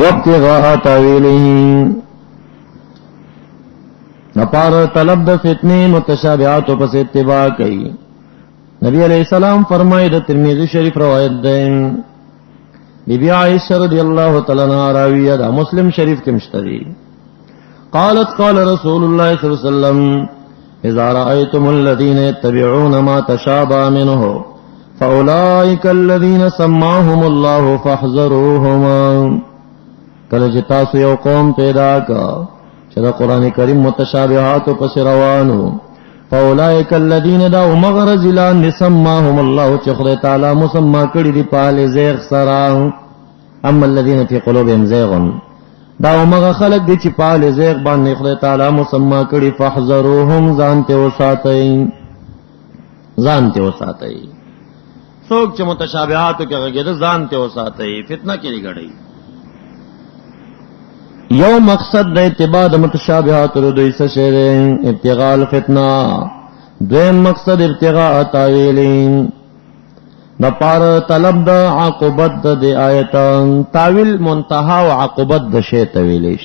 وابتغاء تاویله نپار طلب د فتنی متشابہات پس اتباع کئی. نبی علیہ السلام فرمائے دا ترمذی شریف روایت دیں بی بی عائشہ رضی اللہ تعالی عنہا راویہ دا مسلم شریف کے مشتری قالت قال رسول اللہ صلی اللہ علیہ وسلم اذا رأيتم الذين يتبعون ما تشابه منه فأولئك الذين سماهم الله فاحذروهما. کله چې تاسو یو قوم پیدا کا چې دا قرآن کریم متشابهات پس روانو فاولئک الذین دا مغرض لان سماهم الله چې خدای تعالی مسما کړي دی پاله زیغ سرا. اما الذین فی قلوبهم زیغ دا مغه خلق دی چې پاله زیغ باندې خدای تعالی مسما کړي فاحذروهم ځانته وساتئ. څوک چې متشابهات کې هغه ځانته وساتئ فتنه کې لګړي. یو مقصد د اتباع د متشابهات دوی څه شی دی ابتغاء الفتنه. دویم مقصد ابتغاء تاویل د پار طلب د عاقبت د آیت. تاویل منتها او عاقبت د شی تویلش.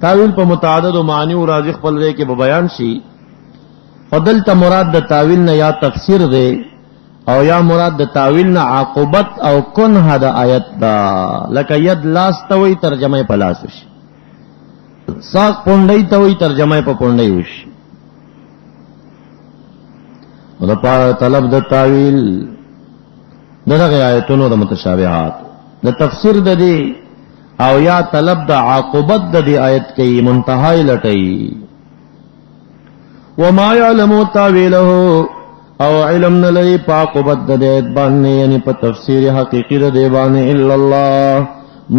تاویل په متعدد معنی او راځي خپل ځای کې به بیان شي. فدلته مراد د تاویل نه یا تفسیر دی او یا مراد د تاویل نه عاقبت او کنه د آیت دا. لکه ید لاس ته وی ترجمه په لاس وشي، ساق پونډی ته وی ترجمه په پونډی وشي. او د پاره طلب د تاویل دغه آیتونو د متشابهات د تفسیر د دی او یا طلب د عاقبت د دی آیت کې منتهای لټي. وما يعلم تاویله او علم نلری پاقبت د دیت باندې یعنی په تفسیر حقیقی د دی باندې الا الله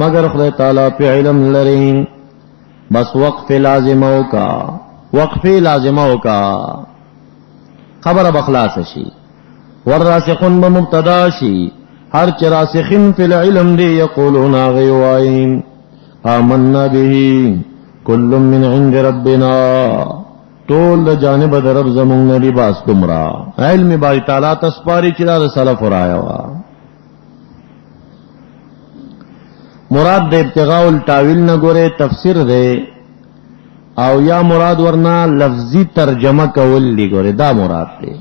مگر خدای تعالی په علم لري. بس وقف لازمو کا خبر بخلاص شي. والراسخون بمبتدا شي هر چ راسخین فی العلم دی یقولون غیوائن آمنا به کل من عند ربنا ټول د جانب د رب زمونږ نه دی باس گمراه. علم باری تعالی تسپاری چې دا سلف رایا وا. مراد د ابتغاء التاویل نه ګوره تفسیر دی او یا مراد ورنا لفظی ترجمه کول دی ګوره دا مراد دی.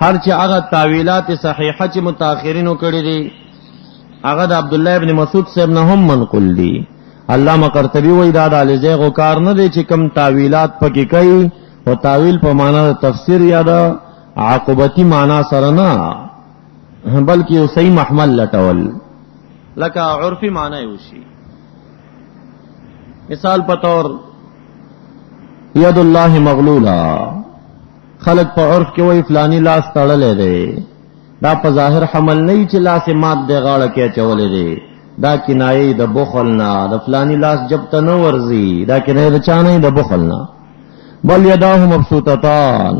هر چې هغه تاویلات صحیحه چې متأخرینو کړی دي هغه د عبد الله ابن مسعود صاحب نه هم منقول دي. علامه قرطبی وایي دا د الزیغ کار نه دی چې کم تاویلات پکې کوي او تاویل په معنا د تفسیر یا د عاقبتی معنا سره نه بلکې یو صحیح محمل لټول لکه عرفي معنا وشي. مثال په تور ید الله مغلولا خلق په عرف کې وایي فلانی لاس تړلې دی. دا په ظاهر حمل نه چې لاس مات دی غاړه کې چولې دی. دا کنایه د بخل نه د فلانی لاس جب ته نه ورزي. دا کنایه د چا نه د بخل نه. بل یداه مبسوطتان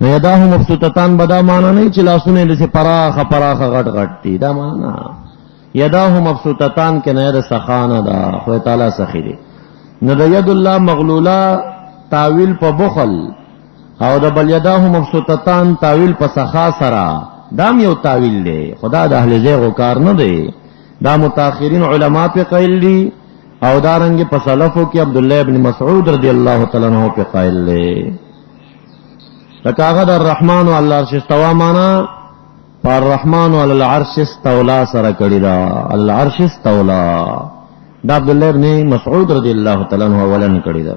یداه مبسوطتان بدا معنا نه چې لاسونه د پراخه غټ دي. دا معنا یداه مبسوطتان کنایه د سخانه دا خو تعالی سخی دی. نو د ید الله مغلولا تاویل په بخل او د بل یداه مبسوطتان تاویل په سخا سره دام یو تاویل دی. خدا د اهل زیغ کار نه دی. دا متأخرین علما په قائل دي او دارنګ په سلفو کې عبد الله ابن مسعود رضی الله تعالی عنہ په قائل دي. لکه الرحمن علی العرش استوى معنا الرحمن علی العرش استولا سره کړی دا العرش استولا دا عبد الله ابن مسعود رضی الله تعالی عنہ ولن کړی دا.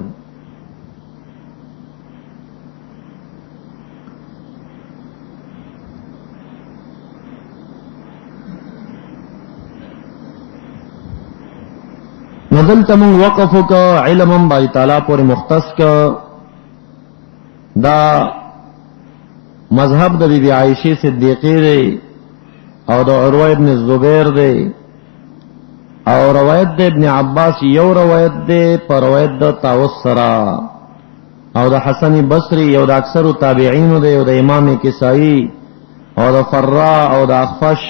نزل تمون وقفو کا علمم بائی تعالیٰ پوری مختص کا دا مذہب دا بی بی عائشی صدیقی دے او دا عروہ ابن الزبیر دے او روایت دے ابن عباس یو روایت دے پر روایت دا تاوس سرا او دا حسن بصری یو دا اکثر تابعین دے او دا امام کسائی او دا فرا او دا اخفش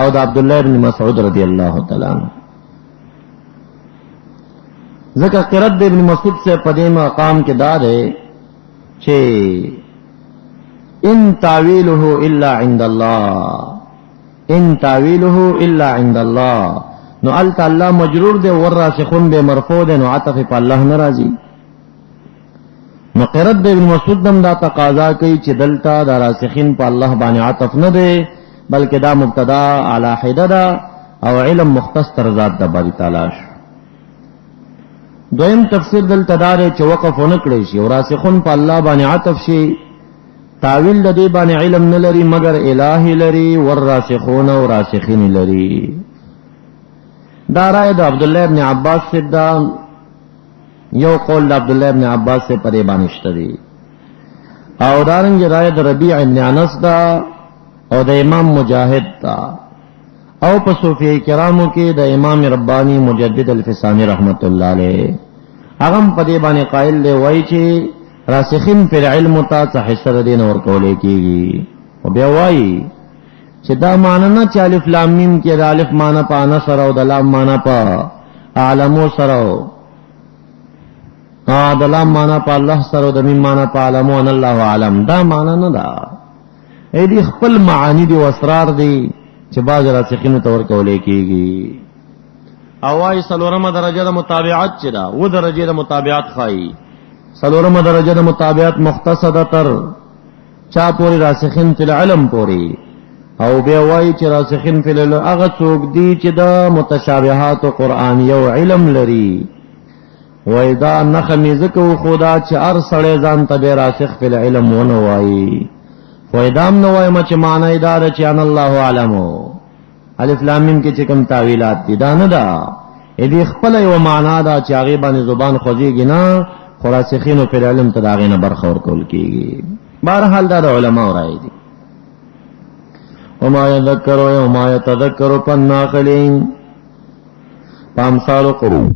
او دا عبداللہ ابن مسعود رضی اللہ تعالیٰ عنہ. ذکر قرات ابن مسعود سے پدے مقام کے دار ہے کہ ان تعویلہ الا عند اللہ ان تاویله الا عند الله، نو الت الله مجرور دے والراسخون بے مرفوع دے، نو عطف په الله ناراضی. نو قرات د ابن مسعود دم دا تقاضا کوي چې دلته دا راسخین په الله باندې عطف نه دی، بلکې دا مبتدا علی حده ده او علم مختص تر ذات د باری تعالی. دویم تفسیر دلته دار چې وقف نه کړی شي او راسخون په الله باندې عطف شي، تاویل د دې باندې علم نه لري مگر الہی لري، والراسخون او راسخین لري. دا رائے د عبد الله ابن عباس سے دا یو قول د عبد الله ابن عباس سے پرې باندې شته دي، او دارنګ رائے د ربیع ابن انس دا او د امام مجاهد دا، او په صوفی کرامو کې د امام ربانی مجدد الفسانی رحمت الله علیه هغه په دې باندې قائل دی، وایي چې راسخین فی العلم تا حصہ دین اور کولې کیږي. او بیا وایي چې دا معنی نه چې الف لام میم کې د الف معنی په انا سره او د لام معنی په عالمو سره، د لام معنی په الله سره او د میم معنی په عالمو ان الله عالم، دا معنی نه ده. اې دې خپل معانی دي او اسرار دي چې باز راسخین تور کولې کیږي. او وايي سلورمه درجه د متابعت چې دا و درجه د متابعت خای، سلورمه درجه د متابعت مختصده تر چا پوری راسخین فی العلم پوری. او بیا وایي چې راسخین فی العلم هغه څوک دي چې د متشابهات قرآن یو علم لري. وای دا نخمی زکو خدا چې ار سړی ځان ته راسخ فی العلم ونه وایي، وای دام نو وای چې معنی دا ده چې ان الله علمو الف لام میم کې چې کوم تعویلات دي دا نه ده، دې خپل یو معنا ده چې هغه باندې زبان خوځيږي نه، راسخین فی العلم ته دا غینه برخه ورکول کیږي. بهرحال دا د علماء رائے دي. وما يذكر وما يتذكر فالناقلين فامثال قرون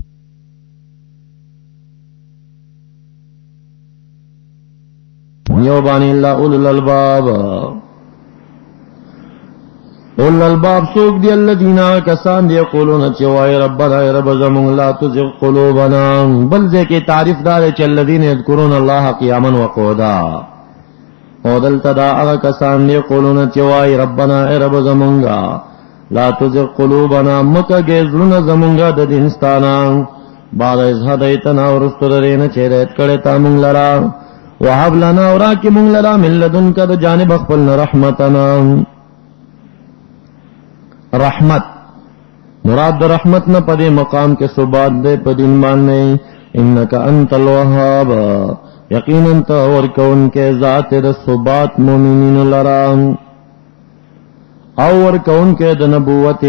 یوبانی اللہ اولو الالباب. اولو الالباب سوک دی الذین کسان دی یقولون چوائی ربنا ای رب زمون لا تزغ قلوبنا، بل دے کے تعریف دارے چا الذین یذکرون اللہ قیاما وقعودا. او دلتا دا اغا کسان دی یقولون چوائی ربنا ای رب زمونگا لا تزغ قلوبنا، مکا گیزلون زمونگا دا دینستانا بعد از هدیتنا ورستو درین چیرت کڑتا مونگ لرا، وهب لنا وراکی مونگ لرا من لدنک دا جانب اخفلنا رحمتنا. رحمت مراد رحمت نہ پدے مقام کے ثبات دے پدین ماننے، انکا انت الوہاب یقیناً تا ورکون کے ذات دا ثبات مومنین لرا، او ورکون کے دا نبوت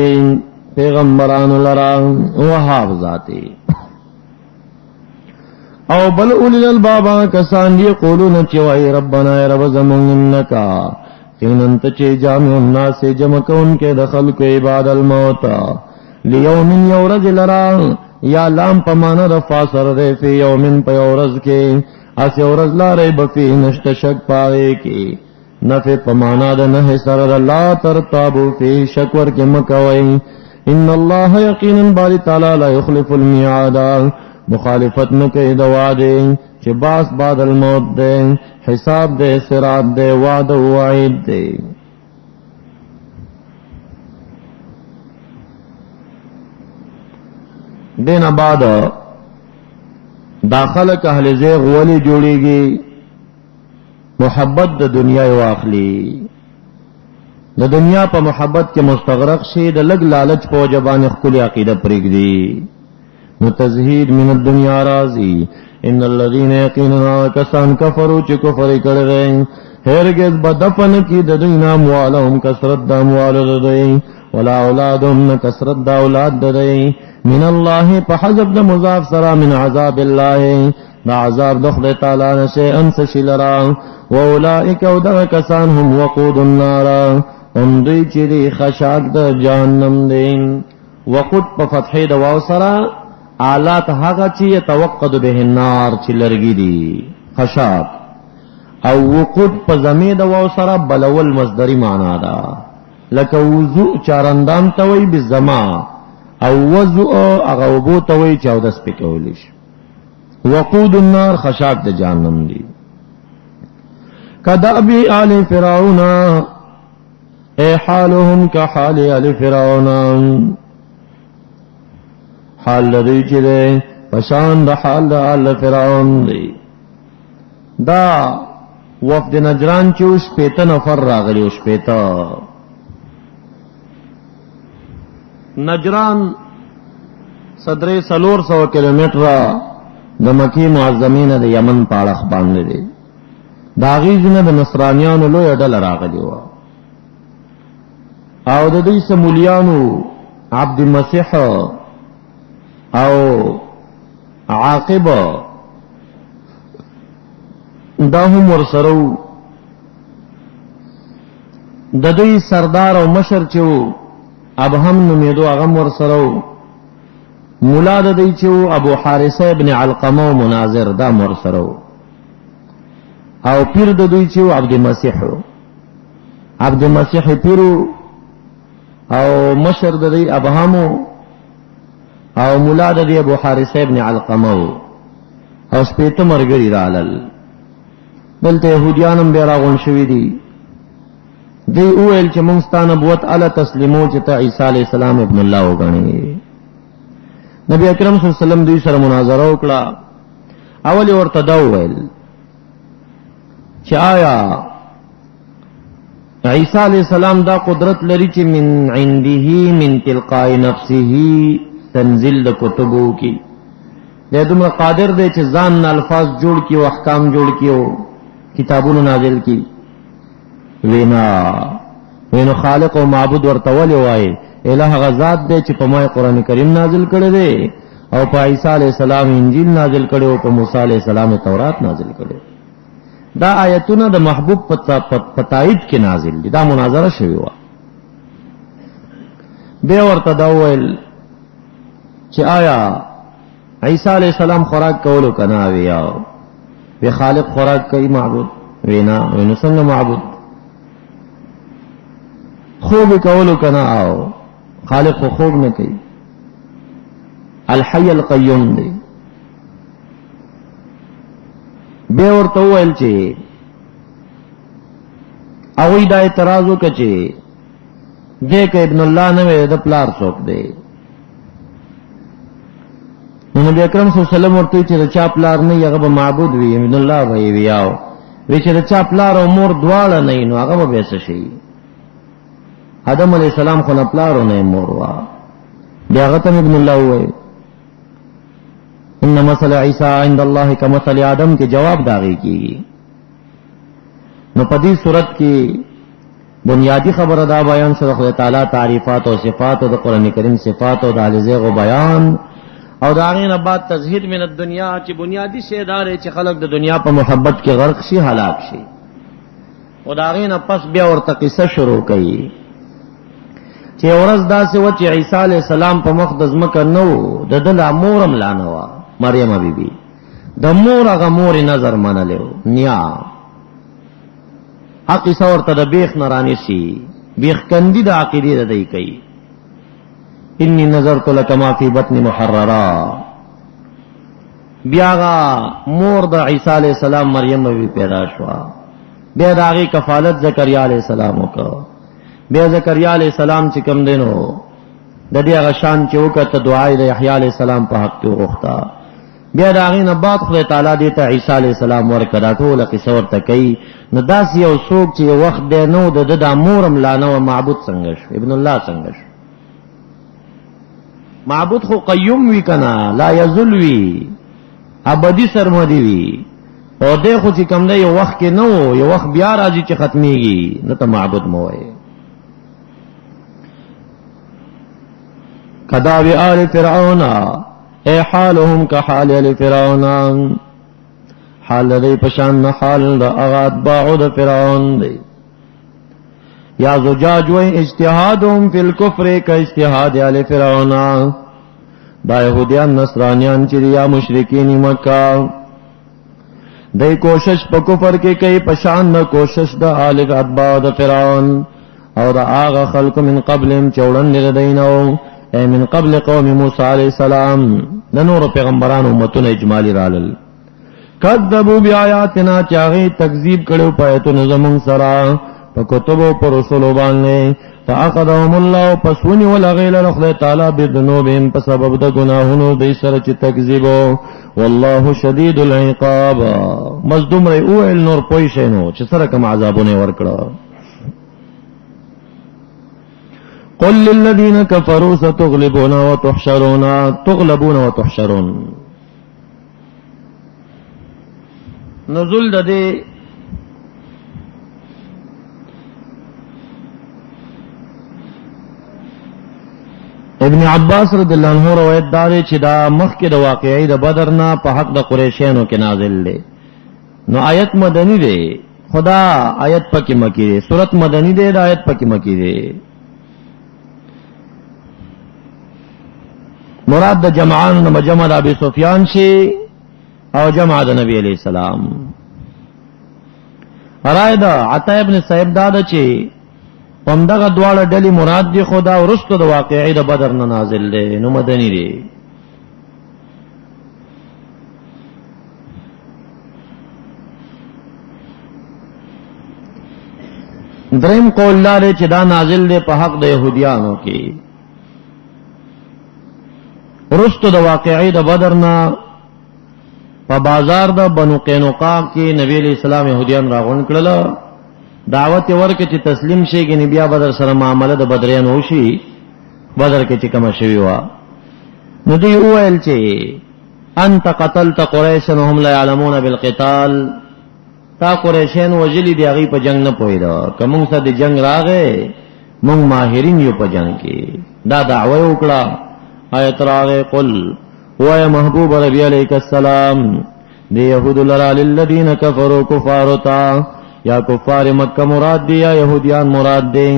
پیغمبران لرا وہاب ذاتی. او بل اولی البابا کسان دی قولون چوائی ربنا ای رب زمون انکا قیننت چی جامع الناس جمع کون کے دخل کو عباد الموت لیوم یورز لرا، یا لام پمانا رفا سر دے فی یومن پا یورز کے اس یورز لا ریب فی نشت شک پائے کی، نفع پمانا دا نح سر لا ترتابو فی شکور کے مکوئی. ان اللہ یقینا باری تعالی لا یخلف المیعادا، مخالفت نہ کئی دوا دے کہ باس بعد الموت دے، حساب دے، صراط دے، وعد و وعید دے. دینا بعد داخل اہل زیغ ولی جوڑی گی محبت دا دنیا واخلی، دا دنیا پا محبت کے مستغرق شی، دا لگ لالچ پو جبان اخکلی عقیدہ پریگ دی متزہید من الدنیا راضی. ان الذین یقیننا کسان کفروا چی کفر کر گئے، ہرگز بدفن کی ددینا اموالهم کسرت دا اموال ددئی، ولا اولادهم نہ کسرت دا اولاد ددئی، من اللہ پحجب دا مضاف سرا من عذاب اللہ دا عذاب دخل تعالی نشے انس شلرا، واولئک ودغ کسان هم وقود النار ام دی چی دی خشاک دا جہنم دین. وقود پا فتحی دا واو سرا آلات هغه چې يتوقد به النار چې لرګي دي خشاب، او وقود په زمید او سره بلول مصدری معنا ده، لکه وضوء چارندام توي بالزما، او وضوء هغه وبو توي چاودس پکولیش. وقود النار خشاب د جهنم دي. کدابی آل فرعون اے حالهم کحال آل فرعون حال لدی چی دے پشان دا حال دا آل فرعون دی دا وفد نجران چوش پیتا نفر راغلی وش پیتا نجران صدر 400 کلومیٹر د مکی معظمین د یمن پاړخ باندې دی دا غیزونه د نصرانیانو لوی ډله راغلی و او د دوی سمولیانو عبد المسیح او عاقب دا هم ورسرو د دوی سردار او مشر چو ابهم نومیدو هغه ورسرو مولا د دوی چو ابو حارثه ابن علقمه و مناظر دا ورسرو او پیر د دوی چو عبد المسیح پیرو او مشر د دوی ابهمو او مولا د دوی ابو حارثه ابن علقمه او شپیته مرګری رالل دلته يهوديانم بیا راغون شوي دي دی اویل چې مونږ ستانه نبوت اعلی تسلیمو چې ته عیسی علیہ السلام ابن الله وګڼي نبی اکرم صلی الله علیه وسلم دوی سره مناظره وکړه اول ورته دا وویل چې آیا عیسی علیہ السلام دا قدرت لري چې من عنده من تلقاء نفسه تنزيل د کتبو کی د دومره قادر دی چې ځان الفاظ جوړ کی او احکام جوړ کی او کتابونو نازل کی وینو خالق او معبود ورته ولې وایي الہ غزاد دی چې په ما قرآن کریم نازل کړی دی او په عیسی علیہ السلام انجیل نازل کړی او په موسی علیہ السلام تورات نازل کړی دا آیتونه د محبوب پتایید کې نازل دي دا مناظره شوی و به ورته دا ویل چې آیا عیسی علیہ السلام خوراک کولو کنه وی خالق خوراک کوي معبود وینو څنګه معبود خوب کولو کنه او خالق خوب نه کوي الحي القيوم دی به ورته ویل چې او دا اعتراض وکړي چې دې کې ابن الله نه د پلار څوک دی نبی اکرم صلی الله علیه وسلم ورته چې چا پلار نه هغه به معبود وي ابن الله وی ویاو وی چې چا پلار او مور دواړه نه نو هغه به څه شي آدم علیہ السلام خو نه پلار او نه مور وا بیا هغه ته ابن الله وی ان مثل عیسی عند الله کمثل آدم کې جواب داغي کی نو په دې صورت کې بنیادی خبره دا بیان شو خدای تعالی تعریفات او صفات او د قران کریم صفات او د الزیغ بیان او داغین بعد تزهید من الدنیا چې بنیادی شی دار چې خلق د دنیا په محبت کې غرق شي هلاک شي او داغین پس بیا ورته قصه شروع کړي چې ورځ داسې و چې عیسی علیہ السلام په مخ د ځمکه نو د دل امورم لانوا مریم بیبي د مور هغه مور نظر منلو نیا حق قصه ورته د بیخ نرانی شي بیخ کندی د عقیده د دی کوي انی نظرت لک ما فی بطن محررا بیاغا مور د عیسی علیہ السلام مریم بی پیدا شوا بیا داغی کفالت زکریا علیہ السلام وکړه بیا زکریا علیہ السلام چې کوم دینو د دې هغه شان چې وکړه دعای د یحیی علیہ السلام په حق کې وغوښته بیا داغی نه بعد خدای تعالی دې ته عیسی علیہ السلام ورکړه ټول قصه ورته کوي نو داس یو څوک چې وخت دی نو د امورم لانه معبود څنګه شو ابن الله څنګه شو معبود خو قیوم وی کنا لا یذل وی ابدی سرمدی وی او دې خو چې کوم دی یو وخت کې نو یو وخت بیا راځي چې ختميږي نو ته معبود مو وای کذاب آل فرعون اے حالهم كحال آل فرعون حال دی پشان حال د اغاد باعد فرعون دی یا زجاج و اجتهادهم فی الكفر کا اجتهاد آل فرعون دا یهودیان نصرانیان چې یا مشرکین مکه دای کوشش په کفر کې کوي پشان د کوشش د آل اتباع د فرعون او دا هغه خلق من قبلهم چوڑن لدینو اے من قبل قوم موسی علیہ السلام د نور پیغمبرانو امتونه اجمالی رالل کذبوا بیااتنا چاغي تکذیب کړو پایتون زمون سرا فکتب پر رسول باندې فاخذهم الله پسونی ولغیل رخل تعالی بذنوبهم په سبب د گناهونو د سره چې تکذیب والله شدید العقاب مظلوم ری او نور پوي شنو چې سره کوم عذابونه ورکړه قل للذین کفروا ستغلبون وتحشرون تغلبون وتحشرون نزول د دې ابن عباس رضی الله عنه روایت دار چې دا مخکې د واقعي د بدر نه په حق د قریشانو کې نازل دی نو آیت مدنی دی خدا آیت پکې مکی دی سورت مدنی دی د آیت پکې مکی دی مراد د جمعان نه جمع د ابي سفيان شي او جمع د نبی عليه السلام رايدا عطا ابن صاحب دادا چې پمدغه دواړه ډلې مراد دي خدا ورستو د واقعي د بدر نه نازل دي نو مدني دي دریم قول لاره چې دا نازل دي په حق د يهوديانو کې ورستو د واقعي د بدر نه په بازار د بنو قینقاع کې نبی علیہ السلام يهوديان راغون کړل دعوت ورکه چې تسلیم شي کې بیا بدر سره معاملې د بدریان وشي بدر کې چې کوم شوی و نو دی وویل چې انت قتلت قریش وهم لا يعلمون بالقتال تا قریشین وجلی دی هغه په جنگ نه پویدا کوم څه د جنگ راغې مونږ ماهرین یو په جنگ کې دا دعوه وکړه آیت راغې قل وای محبوب ربی علیک السلام دی یهود لرا للذین کفروا کفارتا یا کفار مکہ مراد دی یا یہودیان مراد دی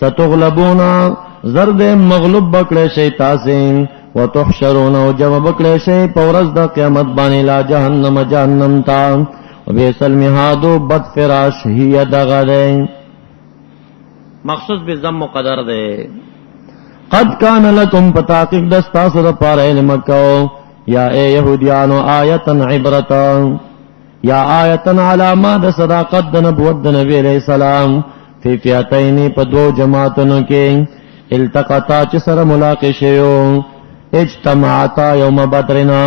ستغلبون زرد مغلوب بکڑے شی تاسین وتحشرون و جمع بکڑے شی پورز دا قیامت بانی لا جہنم جہنم تا وبئس المہاد بد فراش ہی دغا دے مخصوص بالضم مقدر دے قد کان لکم پتاقیق دستا سر پارے لمکہ یا اے یہودیانو آیتن عبرتا یا آیتن علامہ د صداقت د نبوت د نبی علیہ السلام فی فئتین په دو جماعتونو کې التقطا چې سره ملاقات شیو اجتماعتا یوم بدرنا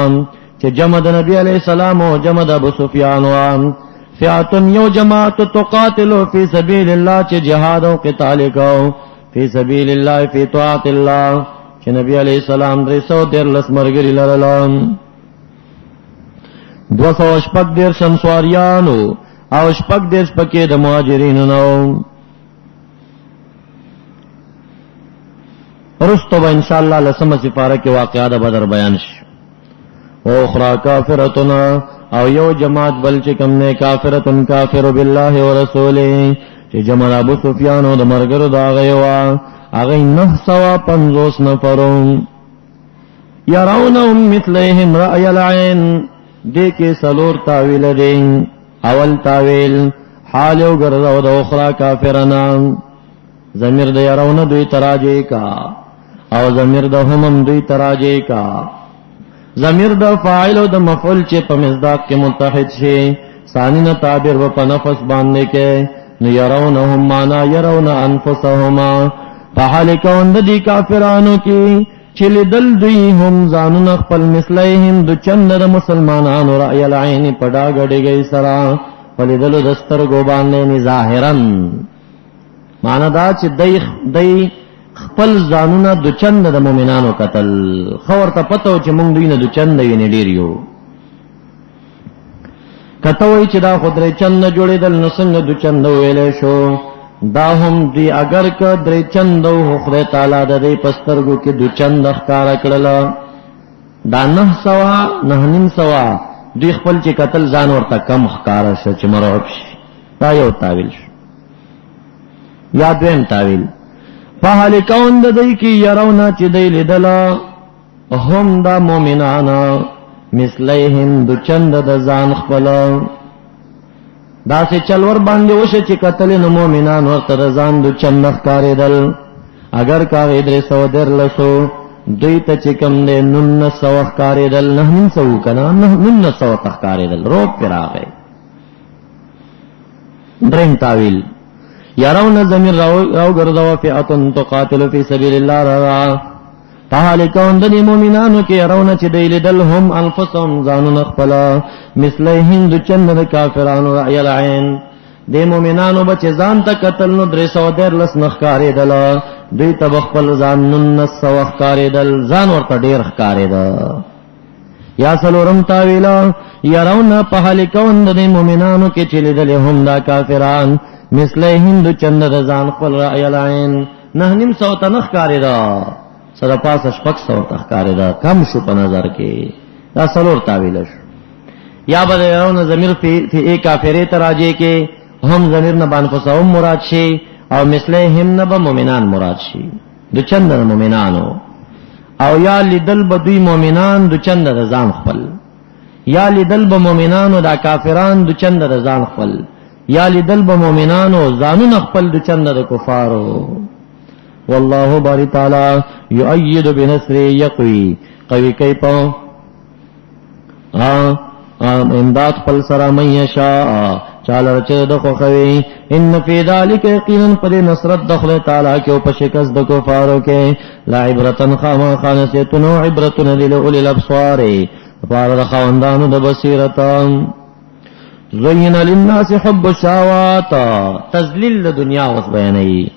چې جمع د نبی علیہ السلام او جمع د ابو سفیان او فئتن یو جماعت تقاتل فی سبیل الله چې جهاد او قتال کو فی سبیل الله فی طاعت الله چې نبی علیہ السلام 313 مرګری لرلم 200 شمسواریانو او شپږ دیرش پکې د مهاجرینو نو رستو به ان شاء الله لسمه سفاره کې واقعات بدر بیان شي او اخرى کافرتنا او یو جماعت بل چې کوم نه کافرتن کافر بالله او رسوله چې جمع ابو سفیان او د مرګرو دا غيوا هغه 950 نفرون يرونهم مثلهم رأي العين دې کې سلور تاویل دي اول تاویل حال او ګرځاو د اخرى کافرنا ضمیر د يرون دوی تراجه کا او ضمیر د هم دوی تراجه کا ضمیر د فاعل او د مفعول چې په مصداق کې متحد شي ثانی نه تعبیر و په نفس باندې کې نو يرونهم معنا يرون انفسهما فحال کون د دې کافرانو کې چلی دل دوی هم زانون خپل مثلیهم دو چند د مسلمانانو رأی العین پڑا گڑی گئی سرا ولی دلو دستر گوباننی ظاہرن معنی دا چې دی خپل زانون دو چند د مومنانو قتل خور تا پتو چې مونږ دوی نه دو چند ویني ډیر یو کتوی چې دا خود ری چند جوړې دل نو څنګه دو چند ویلې شو دا هم دی اگر که درې چند او خدای تعالی د دې پسترګو کې دو چند ښکارا کړل دا 900 دوی خپل چې قتل ځان ورته کم ښکارا شو چې مرعوب شي دا یو تاویل شو یا دویم تاویل په حال کون د دې کې يرونا چې دی لیدلا هم دا مؤمنانا مثلیهم دو چند د ځان خپل دا سه چلور باندې وشه چې قتل نو مؤمنان ورته رضان دو چند ښکارېدل اگر کا غیدر سو در لسو دوی ته چې کم دې 900 ښکارېدل 900 کنا 900 ښکارېدل روپ پر راغی دریم تاویل يرون زمیر راو گردو فئتن تقاتل فی سبیل اللہ را فحالکون دنی مومنانو کی يرون چی دیل دل هم انفسهم زانون اخفلا مثلیهم دو چند کافرانو رعی العین دی مومنانو بچ ځان ته قتل نو 313 نخکاری دل دوی تبخپل ځان نن سو خکاری دل ځان ورته ډیر خکاری دل یا سلورم تاویلا يرون پهلکون د مومنانو کې چلی دل هم دا کافران مثلیهم دو چند ځان خپل رأی العین نه نیم سو تنخکاری دا سره پاس شپک سو تخکاری دا کم شو په نظر کې دا سلور تاویل شو یا بل يرون ضمیر فی ایک کافری تراجه کې هم ضمیر نه باندې فسوم مراد شي او مثلیهم نه به مؤمنان مراد شي دو چند مؤمنانو او یا لیدل بدوی مؤمنان دو چند ځان خپل یا لیدل به مؤمنانو دا کافران دو چند ځان خپل یا لیدل به مؤمنانو ځانون خپل دو چند د کفارو والله باری تعالی یؤید بنصر یقوی قوی کوي په امداد خپل سره من یشاء چاله چې د خوخوي ان فی ذلک یقینا پر نصرت دخل تعالی کې او په شکست د کفارو کې لا عبرتن خاما خانسیتن عبرتن للأولی الابصار فار خواندانو د بصیرت زین للناس حب الشهوات تذلیل د دنیا اوس بیانې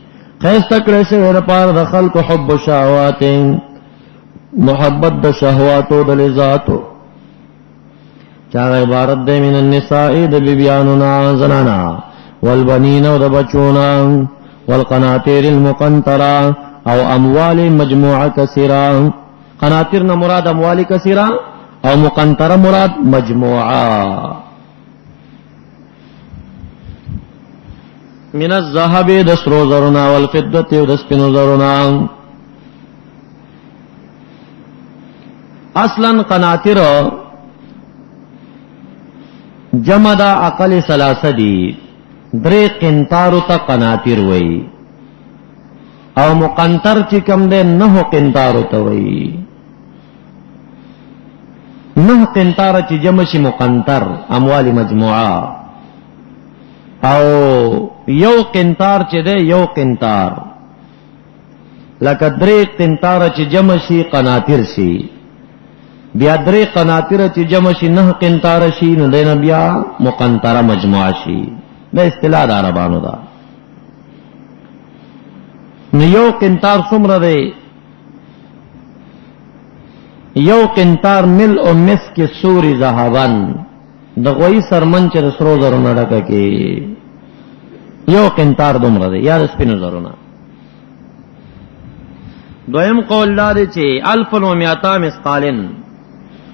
خیس تکړه شه ور پار د خلق حب الشهوات محبت د شهواتو د لذاتو چاغ عبارت ده من النساء د بیبیانونا زنانا والبنین و د بچونا والقناطیر المقنطرة او اموال مجموعه کثیره قناطیر نه مراد اموال کثیره او مقنطره مراد مجموعه من الذهب د سرو زرنا والفضه د سپینو زرنا اصلا قناطیر جمع دا عقل سلاسه دی درې قنطارو ته قناطیر وای او مقنطر چې کم ده 9 قنطارو ته وای 9 قنطار چې جمع شي مقنطر اموال مجموعه او یو قنطار چې ده یو قنطار لکه درې قنطار چې جمع شي قناطیر شي بیا درې قناطر چې جمع شي 9 قنطار شي نو دینه بیا مقنطره مجموعه شي دا اصطلاح د عربانو ده نو یو قنطار څومره دی یو قنطار مل او مسک سوری ذهبن د غوی سرمن چې سرو زرو نډکه کې یو قنطار دومره دی یا سپینو زرونه دویم قول لري چې 1200 مسقالن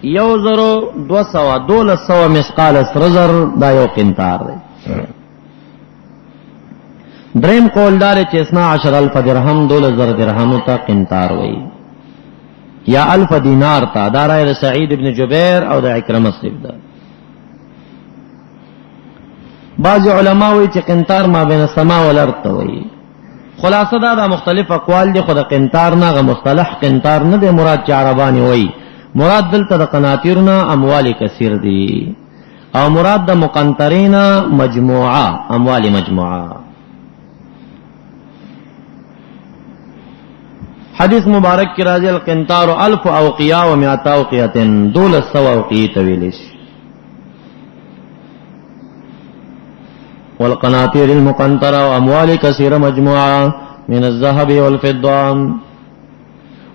1200 مسقال سرزر دا یو قنطار دی دریم قول دار چې 12000 درهم 2000 درهم ته قنطار وای یا 1000 دینار ته دارای سعید ابن جبیر او د اکرمه صاحب دا بعض علما وایي چې قنطار ما بین السما والارض ته وای خلاصه دا مختلف اقوال دي خو د قنطار نه غو مصطلح قنطار نه دی مراد چې عربانی وای مراد دلته د قناطیرنا اموال کثیر دي او مراد د مقنطرینا مجموعه اموال مجموعه حدیث مبارک کی راضی القنطار 1000 اوقیاء و 100 اوقیاتن 200 اوقیاء تویلش والقناطیر المقنطره واموال کثیره مجموعه من الذهب والفضه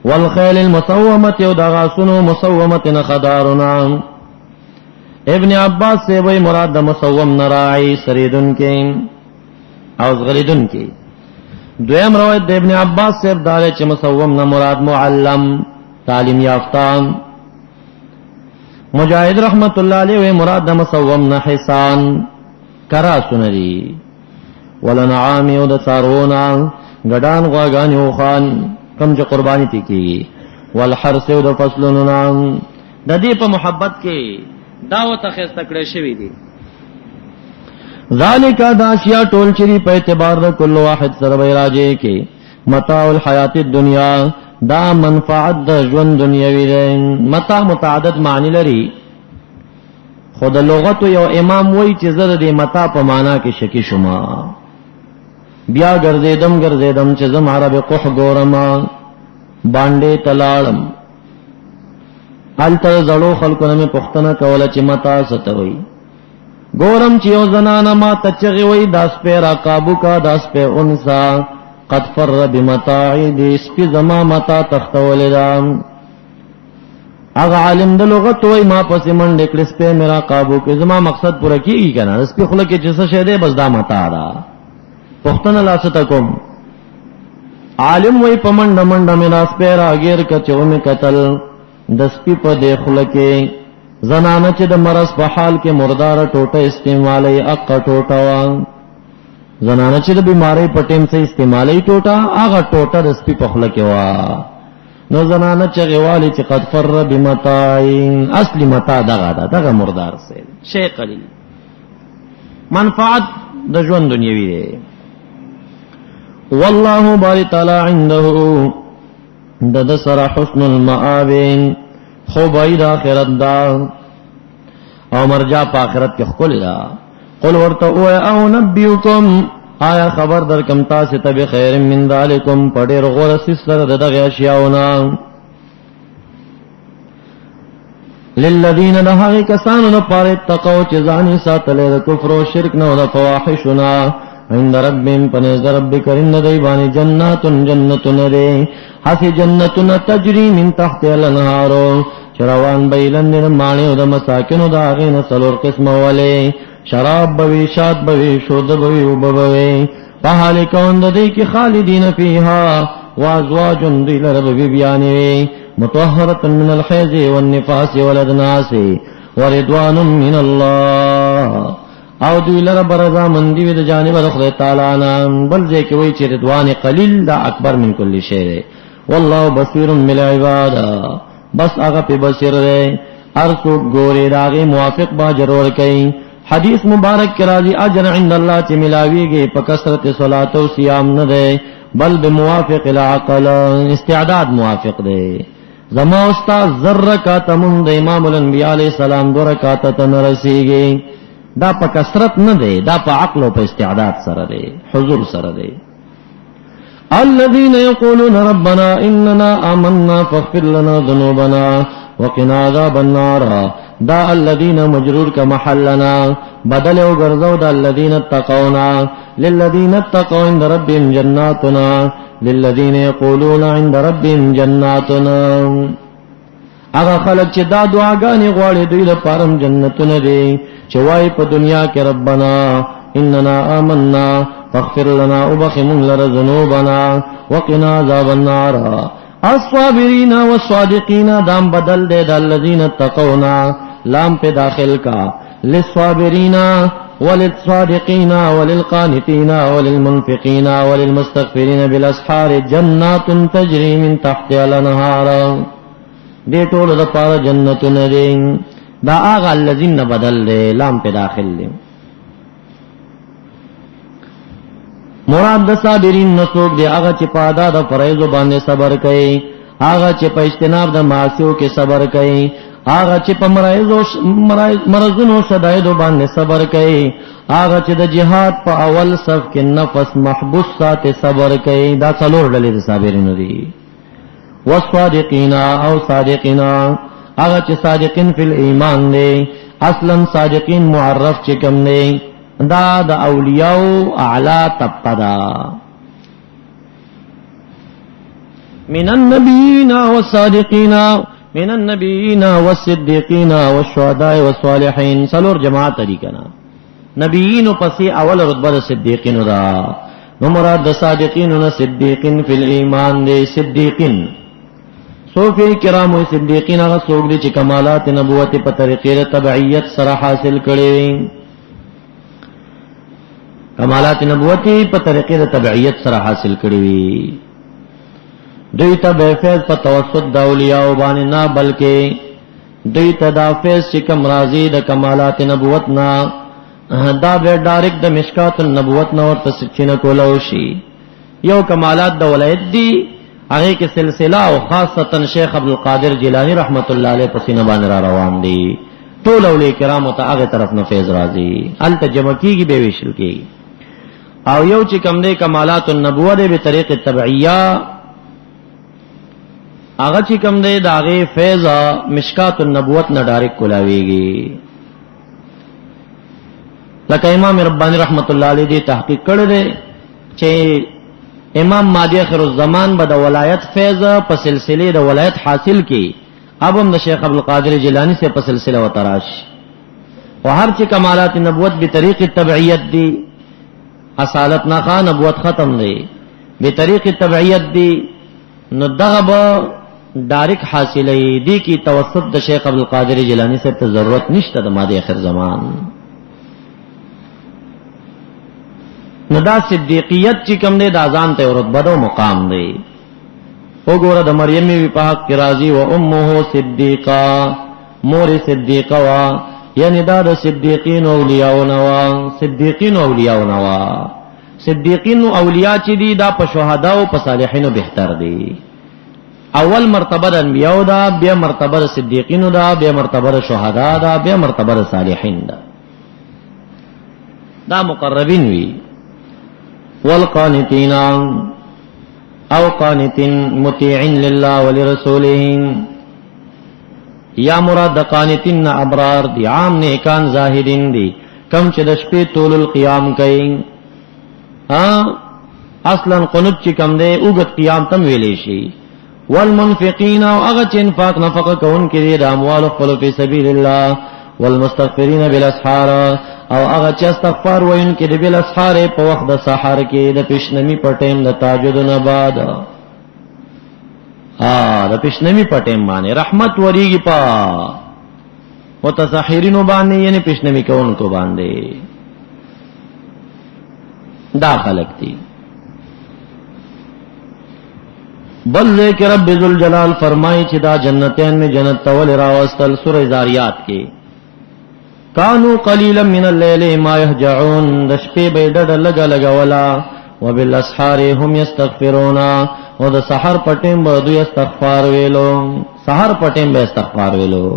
والخيل المسومه ودغاسن مسومه خدارنا ابن عباس سے وہی مراد مسوم نرائی سریدن کے او غلیدن کے دویم روایت د ابن عباس سے دار چې مسوم نہ مراد معلم تعلیم یافتہ مجاہد رحمت اللہ علیہ مراد د مسوم نہ حسان کرا سنری ولنعام او د سارونا غډان غواګان یو خان کم چې قربانی تی کی والحرس او د فصلنا د دې په محبت کې دعوت خسته کړې شوی دی ذالک داشیا ټول چری په اعتبار د کل واحد سره راځي کې متاع الحیات الدنیا دا منفعت د ژوند دنیوي ده متاع متعدد معنی لري خود لغت یو امام وای چې زره د متاع په معنا کې شکی شوما بیا ګرځیدم چې زم عرب قح ګورما باندې تلاړم الته زړو خلکو نه پښتنه کوله چې متا ستوي ګورم چې یو زنانه ما تچغي وای داس په را قابو کا داس په انسا قد فر بمتاعي دې سپي زما متا تختول دام اغه عالم د لغت وای ما پسې منډه کړس په میرا قابو کې زما مقصد پوره کیږي کنه سپي خله کې چې څه شه دې بس دا متا دا پښتنه لاسته کوم عالم وای پمنډ منډه میرا سپي را غیر کچو می قتل د سپي په دې خله کې زنانه چې د مرض په حال کې مردار ټوټه استعمالي اق ټوټه وا زنانه چې د بیماری په ټیم سره استعمالي ټوټه هغه ټوټه د سپي په خله کې وا نو زنانه چې غوالي چې قد فر بمتاعين اصلي متاع دغه مردار سه شی قلیل منفعت د ژوند دنیوي دی والله باري تعالی عنده د سر حسن المآب خو باید آخرت دا او مرجع پا آخرت کے خکل دا قل ورطا او نبیوکم آیا خبر در کم تاسی تبی خیر من ذالکم پڑیر غور سسر دغی اشیاؤنا للذین دہاگی کسانو دا پار اتقو چیزانی ساتلے دا کفر و شرک نو دا فواحشنا عند ربهم پنیز در رب کرن دیبانی جنتن دے حسی جنتن تجری من تحت الانهارو شروان بیلن دن مانی و دا مساکنو دا آغین سلور قسم والے شراب بوی شاد بوی شود بوی و بوی پہالی کون دا دی کی خالدین فیہا وازواجن دی لرب بی بیانی متوحرتا من الحیز والنفاس والادناس وردوان من اللہ او دوی لرب رضا مندی وی دا جانب رخد تعالینا بل زی که وی چی ردوان قلیل دا اکبر من کل شیر واللہ بصیر بالعباد بس آغا پی بصیر رے ارسوک گوری داغی موافق با جرور کئی حدیث مبارک کی راضی اجر عند اللہ چی ملاوی گئی پا کسرت صلاة و سیام ندے بل بموافق العقل استعداد موافق دے زما استاذ ذر رکاتا مند امام الانبیاء علیہ السلام دو رکاتا تنرسی گئی دا پا کسرت ندے دا پا عقل و پا استعداد سر دے حضور سر دے الذين يقولون ربنا إننا آمنا فاغفر لنا ذنوبنا وقنا عذاب النار دا الذين مجرور كمحلنا بدل وغرزو دا الذين اتقونا للذين اتقوا عند ربهم جناتنا للذين يقولون عند ربهم جناتنا اغا خلق چې دا دعاګانې غواړي دوی لپاره جنتونه دي چې وایي په دنیا کې ربنا اننا آمنا فاغفر لنا وبخمن لنا ذنوبنا وقنا عذاب النار الصابرین والصادقین دام بدل دے دا الذین اتقونا لام پہ داخل کا للصابرین وللصادقین وللقانتین وللمنفقین وللمستغفرین بالاسحار جنات تجری من تحت الانہار دے ټول د پاره جنتونه دي دا آغا الذین بدل دے لام پہ داخل دے مراد د صابرین نسوک دی هغه چې په ادا د فرایض باندې صبر کوي هغه چې په اجتناب د معاصیو کې صبر کوي هغه چې په مرزونو شدایدو باندې صبر کوي هغه چې د جهاد په اول صف کې نفس محبوس ساتي صبر کوي دا څلور ډلې د صابرینو دي والصادقین او صادقین هغه چې صادقین فی الایمان دي اصلا صادقین معرف چې کوم دي دا د اولیاء اعلی طبقه من النبیین والصادقین من النبیین والصدیقین والشهداء والصالحین سلور جماعت دي کنا نبیین پسې اول رتبه د صدیقین دا نو مراد د صادقین او صدیقین فی الایمان دي صدیقین صوفی کرام او صدیقین هغه څوک دي چې کمالات نبوت په طریقې تبعیت سره حاصل کړي کمالات نبوتی په طریقې د تبعیت سره حاصل کړي وي دوی ته به فیض په توسط د اولیاء باندې نه بلکې دوی ته دا فیض چې کوم راضی د کمالات نبوت نه دا به ډایرکټ د مشکات النبوت نه ورته سچینه کولو شي یو کمالات د ولایت دی هغه کې سلسله او خاصتا شیخ عبد القادر جیلانی رحمت الله علیه په سینه باندې را روان دي ټول اولیاء کرام ته هغه طرف نه فیض راځي ال تجمع کیږي به ویشل کیږي او یو چې کوم دی کمالات النبوه دی به طریق تبعیه هغه چې کوم دی داغه فیض مشکات النبوت نه ډایرک کولاویږي. لکه امام ربانی رحمت الله علیه دی تحقیق کړی دی چې امام مهدی اخر الزمان به د ولایت فیض په سلسله د ولایت حاصل کی اب هم د شیخ عبدالقادر جیلانی سے په سلسله و تراش او هر چې کمالات نبوت به طریق تبعیت دی اصالت نه خان نبوت ختم دی به طریق تبعیت دی نو دغه ډایرک حاصلې دی کی توسط د شیخ عبدالقادر جیلانی سے ته ضرورت نشته د مهدی اخر زمان. نو دا صدیقیت چې کوم دی د اذان ته رتبه او مقام دی. وګوره د مریم وی په حق راضی او امه صدیقه مور صدیقه وا یعنی دا د صدیقین او اولیاء نوا صدیقین او اولیاء نوا صدیقین او اولیاء چې دی دا په شهدا او په صالحینو بهتر دی. اول مرتبه د انبیاء دا بیا مرتبه د صدیقین دا بیا مرتبه د شهدا دا بیا مرتبه د صالحین دا مقربین وی. والقانتین او قانتین مطیعین للہ ولرسوله یا مراد قانتین ابرار دی عام نیکان زاہدین دی کم چې د شپې طول القیام کوي. اصلا قنوت چې کم دی اوږد قیام تم ویلې شي. والمنفقین او هغه چې انفاق نفقه کوونکي دي د اموال خپل په سبیل الله والمستغفرین بالاسحار او هغه چې استغفار وایونکي دي بالاسحار په وخت د سحر کې د پیشنمی په ټیم د تهجد نه بعد د پیشنمی په ټیم باندې رحمت وریږي په متسحرینو باندې یعنی پیشنمی کوونکو باندې دا خلق دي. بل ذکر رب ذوالجلال فرمائی چې دا جنتین میں جنت تول راوستل سورہ زاریات کې کانو قلیلا من اللیل ما یهجعون د شپې به ډډ لګا لګا ولا وبالاسحار هم یستغفرون او د سحر پټیم به دوی استغفار ویلو سحر پټیم به استغفار ویلو.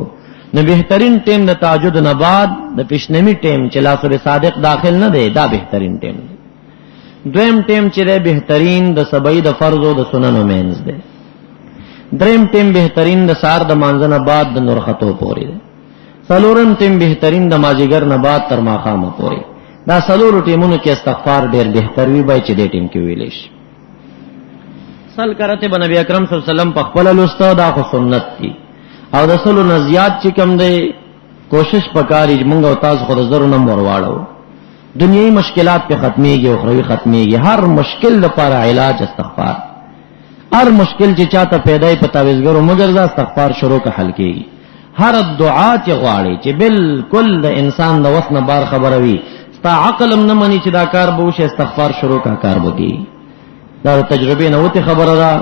نو بهترین ټیم د تهجد نه بعد د پیشنمی ټیم چې لاسره صادق داخل نه دی دا بهترین ټیم دی. دویم ټیم چې دی بهترین د سبعی د فرض او د سنن مینز دی. دریم ټیم بهترین د سار د مانځنه بعد د نور خطو پورې دی. څلورم ټیم بهترین د ماجیګر نه بعد تر ماښامه پورې. دا څلورو ټیمونو کې استغفار ډیر بهتر وی بای چې دې ټیم کې ویلې شي. سل کرته به نبی اکرم صلی الله علیه وسلم په خپل لوسته دا خو سنت دی او د سلو نه زیات چې کم دی کوشش وکړي موږ او تاسو خو د زرو نمبر واړو. دنیوي مشکلات په ختميږي او اخروی ختميږي. هر مشکل لپاره علاج استغفار. هر مشکل چې چاته پیدا په تعویذګرو مگر ځا استغفار شروع کا حل کیږي. هر دعا چې غواړي چې بالکل د انسان د وسنه بار خبره وي ستا عقل هم نه مني چې دا کار به وشي استغفار شروع کا کار وکړي. دا تجربه نه وته خبره ده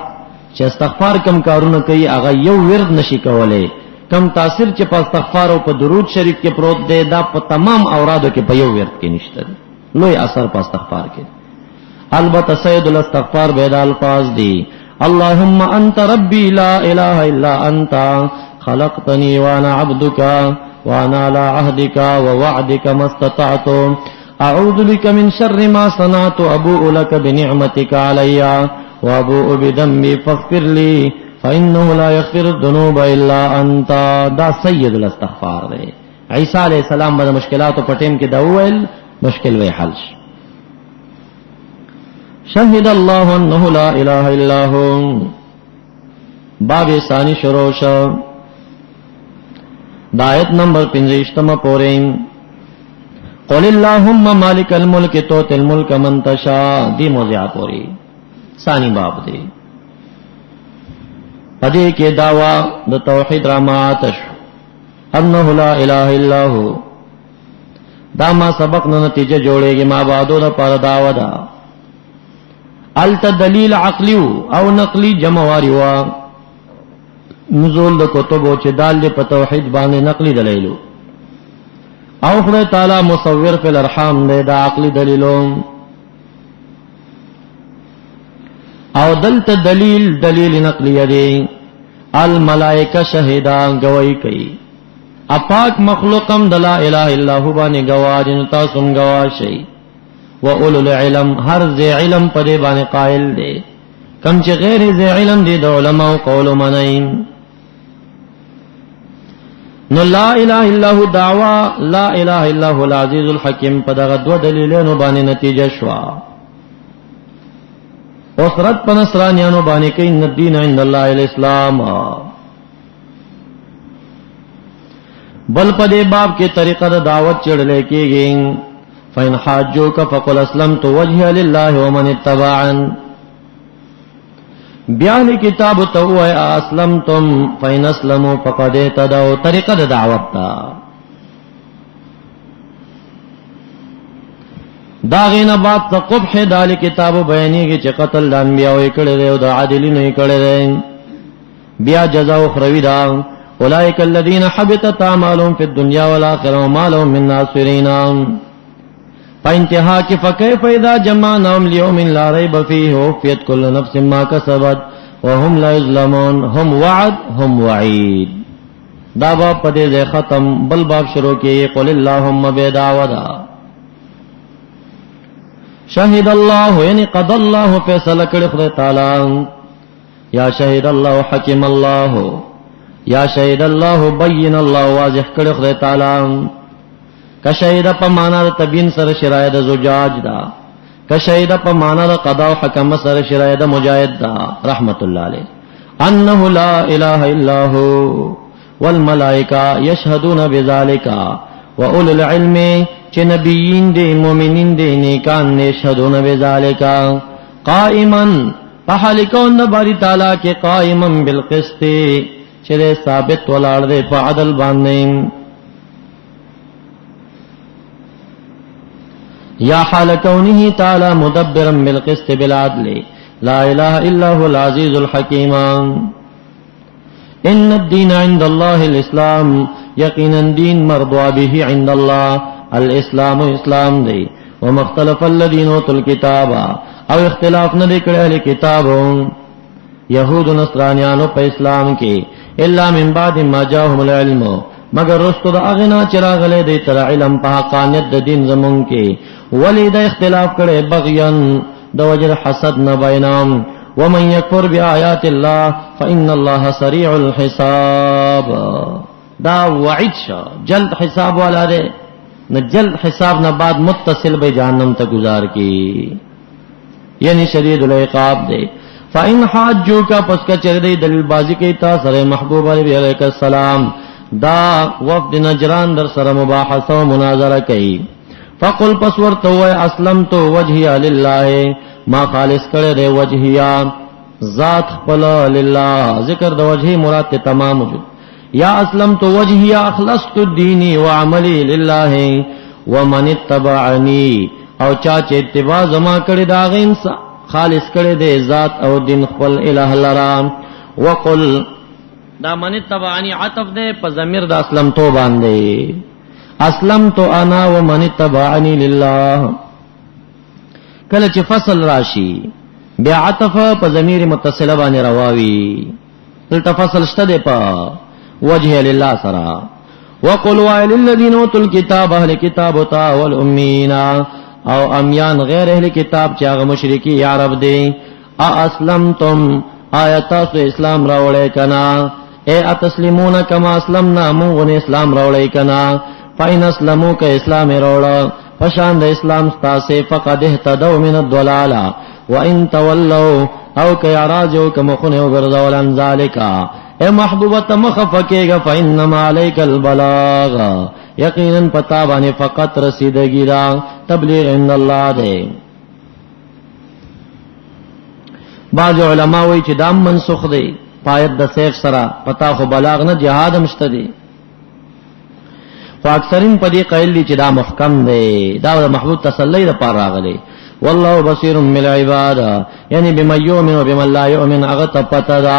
چې استغفار کم کارونه کوي هغه یو ورد نشي کولای. کم تاثیر چې په استغفار او په درود شریف کې پروت دی دا په تمام اورادو کې په یو ورد کې نشته. لوی اثر په استغفار کې. البته سید الاستغفار به د الفاظ دي اللهم انت ربي لا اله الا انت خلقتني وانا عبدك وانا على عهدك ووعدك ما استطعت اعوذ بك من شر ما صنعت ابوء لك بنعمتك علي وابوء بذنبي فاغفر لي فإنه لا يغفر الذنوب إلا أنت. دا سید الاستغفار دی. عیسی علیہ السلام باندې مشکلات په ټیم کې دا ویل مشکل وی حل شي. شهد الله انه لا اله الا هو. باب ثانی شروع شو دایت نمبر 15 پورې قل اللهم مالک الملک تؤتی الملک من تشاء دی موضوع پوری ثانی باب دی. پدې کې داوا د توحید راماتش انه لا اله الا هو. دا ما سبق نه نتیجه جوړېږي ما بعدو د پر داوا دا الت دلیل عقلی او نقلی جمعواری وا نزول د کتبو چې دال په توحید باندې نقلی دلیلو او خدای تعالی مصور فی الارحام دے دا عقلی دلیلو او دلت دلیل نقلی دی الملائکہ شہیدان گواہی کئی اپاک مخلوقم دلا الہ الا ہو باندې گواہ جن تاسو گواہ شي و اولو العلم هر ذی علم په دې باندې قائل دی کم چې غیر ذی علم دی د علماء قول منین نو لا اله الا هو دعوا لا اله الا هو العزیز الحکیم په دغه دوه دلیلونو باندې نتیجه شوا اوس رد په نصرانیانو باندې کې ان الدین عند الله الاسلام بل په دې باب کې طریقه د دعوت چړلې کېږي فین حاجوک فقل اسلمت وجهي لله ومن اتبعن بیان کتاب تو اسلمتم فین اسلموا فقد اهتدوا طریقه د دعوت تا داغینا بعد تا قبح دال کتاب بیانیږي چې قتل د انبیاء یې کړی دی او د عادلینو یې کړی دی بیا جزاء اخروی دا اولئک الذین حبطت اعمالهم فی الدنیا والآخرة وما لهم من ناصرین فانتہا کی فکیف اذا جمعناهم لیوم لا ریب فیہ وفیت کل نفس ما کسبت وهم لا یظلمون هم وعد هم وعید دا باب پدے دے ختم بل باب شروع کی قل اللہم بیدعودا شہد اللہ یعنی قد اللہ فیصلہ کڑی خدای تعالی یا شہد اللہ حکم اللہ یا شہد اللہ بین اللہ واضح کڑی خدای تعالی کشهید په معنا د تبین سره شرایط زجاج دا کشهید په معنا د قضا او حکم سره شرایط مجاهد دا رحمت الله علیه انه لا اله الا هو والملائکه یشهدون بذلک واولو العلم چې نبیین دي مؤمنین دي نیکان یشهدون بذلک قائما فحال کون د باری تعالی کې قائما بالقسط چې ثابت ولاړ دی په عدل باندې یا حال کونه تعالی مدبرا بالقسط بالعدل لا الہ الا هو العزیز الحکیم ان الدین عند الله الاسلام یقینا دین مرضى به عند الله الاسلام اسلام دی ومختلف الذين اوتوا الكتاب او اختلاف نه کړي اهل کتابو یهود نصرانیانو په اسلام کې الا من بعد ما جاءهم العلم مگر رستو دا اغنا چراغلے دی تر علم پا حقانیت دا دین زمون کے ولی دا اختلاف کرے بغیان دا وجر حسد نبینام ومن یکفر بی آیات اللہ فإن اللہ سریع الحساب دا وعید شا جلد حساب والا دے نہ جلد حساب نہ بعد متصل بے جہنم تا گزار کی یعنی شدید العقاب دے فإن حاجو کا پس کا چر دی دلیل بازی کی تا سر محبوب علیہ السلام دا وفد نجران در سره مباحثه و مناظره کوي فقل پس ورته وای اسلمت وجهي لله ما خالص کړه دے وجهیا ذات خپل لله ذکر د وجهي مراد ته تمام وجود یا اسلمت وجهیا اخلصت دیني وعملي لله ومن اتبعني او چا چې اتباع زما کړي دا غین خالص کړه دے ذات او دین خپل الہ لرا وقل دا من تبعنی عطف دے پا ضمیر دا اسلم تو باندے اسلم تو انا و من تبعنی للہ کلچ فصل راشی بیا عطف پا ضمیر متصلہ باندے رواوی دلتا فصل شتا دے پا وجہ للہ سرا وقل وائے للذین اوتوا الکتاب اہل کتاب تا والامین او امیان غیر اہل کتاب چاگ مشرکی عرب دے اسلمتم آیتا سو اسلام راوڑے کنا اے اتسلیمون کما اسلمنا مونگن اسلام روڑی کنا فین اسلمو کا اسلام روڑا فشاند اسلام ستاسے فقد اہتدو من الدلالا وان تولو او کئی عراجو کمخنو گردول عن ذالکا اے محبوبت مخفکے گا فانما علیک البلاغ یقینا پتابانی فقط رسیدگی دا تبلیغ عند اللہ دے بعض علماء وی چی دام منسوخ دے پایت د سیف سرا پتا خو بلاغ نه جهاد مشته دي خو اکثرین پدې قیل دي چې دا محکم دی دا د محبوب تسلی د پاره راغلي والله بصیر بالعباد یعنی بما یؤمن و بما لا یؤمن هغه ته پتا دا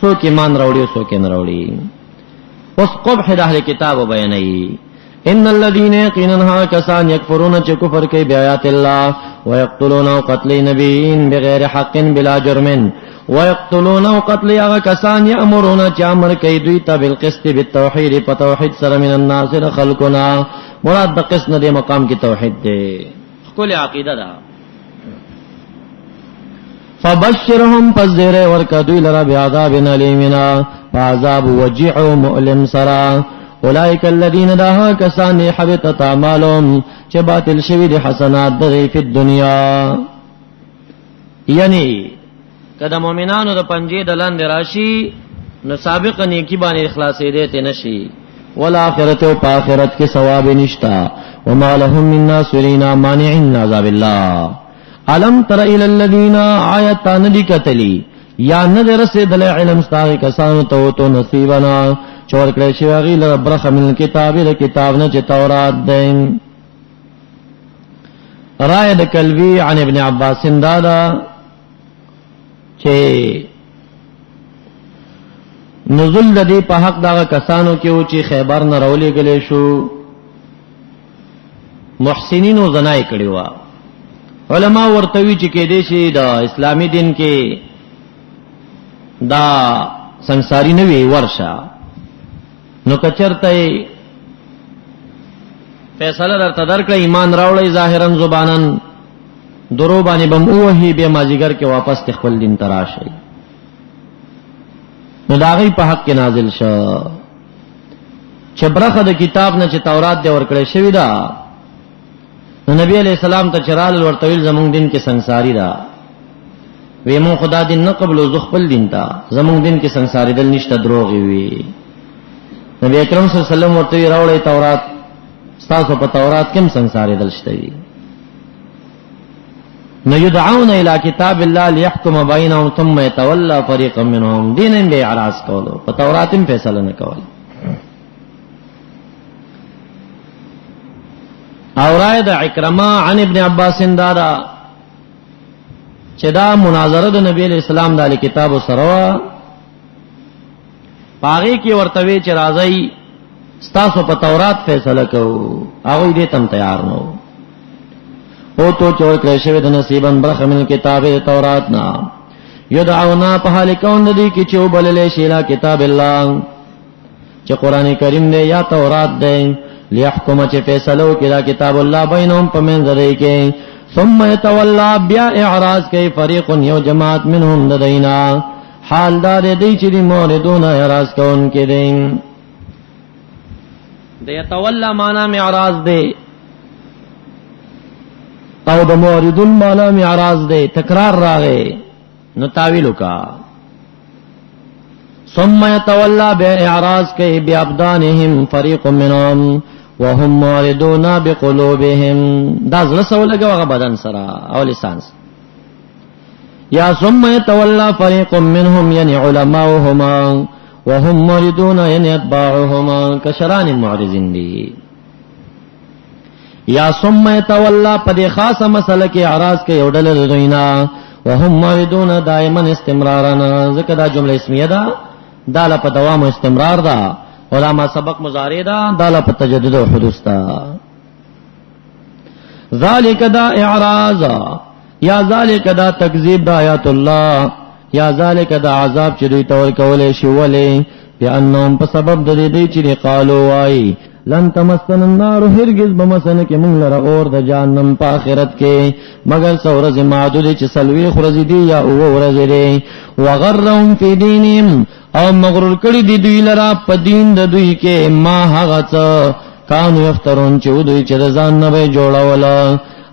څوک ایمان راوړي څوک نه راوړي اوس قبح د اهل کتاب بیانوي ان الذين يقينها كسان يكفرون چې کفر کوي بیاات الله ويقتلون قتل نبيين بغیر حق بلا جرم ويقتلون قتل هغه کسان يأمرون چې امر کوي دوی ته بالقسط بالتوحید په توحید سره من الناس خلقنا مراد د قسط نه مقام کې توحید دی ښکلې عقیده ده. فبشرهم فزر ورکدو لرا بعذاب الیمنا فعذاب وجع مؤلم سرا اولئک الذین داها کسان حبطت اعمالهم چې باطل شوی دي حسنات دغه په دنیا. یعنی کله مؤمنانو د پنځه دلان راشي نو سابق نیکی باندې اخلاص دې ته نشي والآخرت او آخرت کې ثواب نشتا وما لهم من ناصرین مانعين عذاب الله. علم تر الى الذين آیاتن لکتلی یا نظر رسیدل علم ستاره کسانو ته تو نصیبنا چور کړی شی غیل برخه من کتاب له کتاب نه چې تورات ده. رائے د کلبی عن ابن عباس دادا چې نزول د دې په حق دا کسانو کې او چې خیبر نه راولې غلې شو محسنینو زنای کړي وا علما ورتوی چې کې دې شي د اسلامی دین کې دا ਸੰساری نه وی ورشا نو کچرته فیصله درته درکړه ایمان راوړی ظاهرا زبانن درو باندې بم اوهی به ماجیګر کې واپس تخپل دین تراشي نو داغی په حق کې نازل شو چې برخه د کتاب نه چې تورات دی ورکړی شوی دا نو نبی علیہ السلام ته چرال ورتویل زمونږ دین کې ਸੰساری دا وی مون خدا دین نه قبل او خپل دین تا زمونږ دین کې ਸੰساری دل نشته دروغ وی. نبی اکرم صلی الله علیه وسلم ورته راوړی تورات تاسو په تورات کې ਸੰساری دل شته وی. نو یدعون الی کتاب الله لیحکم بینهم ثم یتولى فريق منهم دینن به اعراض کولو په تورات هم فیصله نه کول. اورای د عکرمه عن ابن عباس دارا چې دا مناظره د نبی علیہ السلام د کتاب سره پاغي کې ورتوي چې راځي ستاسو په تورات فیصله کوو هغه دې تم تیار نو او تو چور کړی شوی د نصیبن برخه من کتاب تورات نا یدعونا په حال کون دې کې چې وبللې شیلا کتاب الله چې قران کریم دې یا تورات دې لیحکم چې فیصلو کې دا کتاب الله بینهم په من ذری کې ثم يتولى بیا اعراض کوي فریق یو جماعت منهم ددینا حال دار دې چې دې موردون اعراض کون کې دې د يتولى معنا اعراض دې او د موردون معنا اعراض دې تکرار راغې نو تاویل وکا ثم يتولى باعراض کوي بابدانهم فریق منهم وهم موردون بقلوبهم دا زړه سو لګا بدن سره او لسان سره. یا ثم يتولى فريق منهم يعني علماؤهما وهم موردون يعني اتباعهما كشران معرضين دي. یا ثم يتولى په خاصه مسله کې اعراض کوي او ډول دوینا وهم موردون دائما استمرارا ذکر دا جمله اسمیه دا لا په دوام استمرار دا علماء سبق مضارع دا داله په تجدد او حدوث دا. ذالک دا اعراض یا ذالک دا تکذیب دا آیات الله یا ذالک دا عذاب چې دوی تور کولې شي ولې بانهم په سبب د دې چې قالو وای لن تمسن النار هرگز بمسن کې موږ لره اور د جهنم په آخرت کې مگر څورز معدود چې سلوي خرزي دي یا او ورزي دي وغرهم فی دینهم او مغرور کړي دي دوی لرا په دین د دوی کې ما هغه څه کانو یفترون چې دوی چې ځان نه به جوړول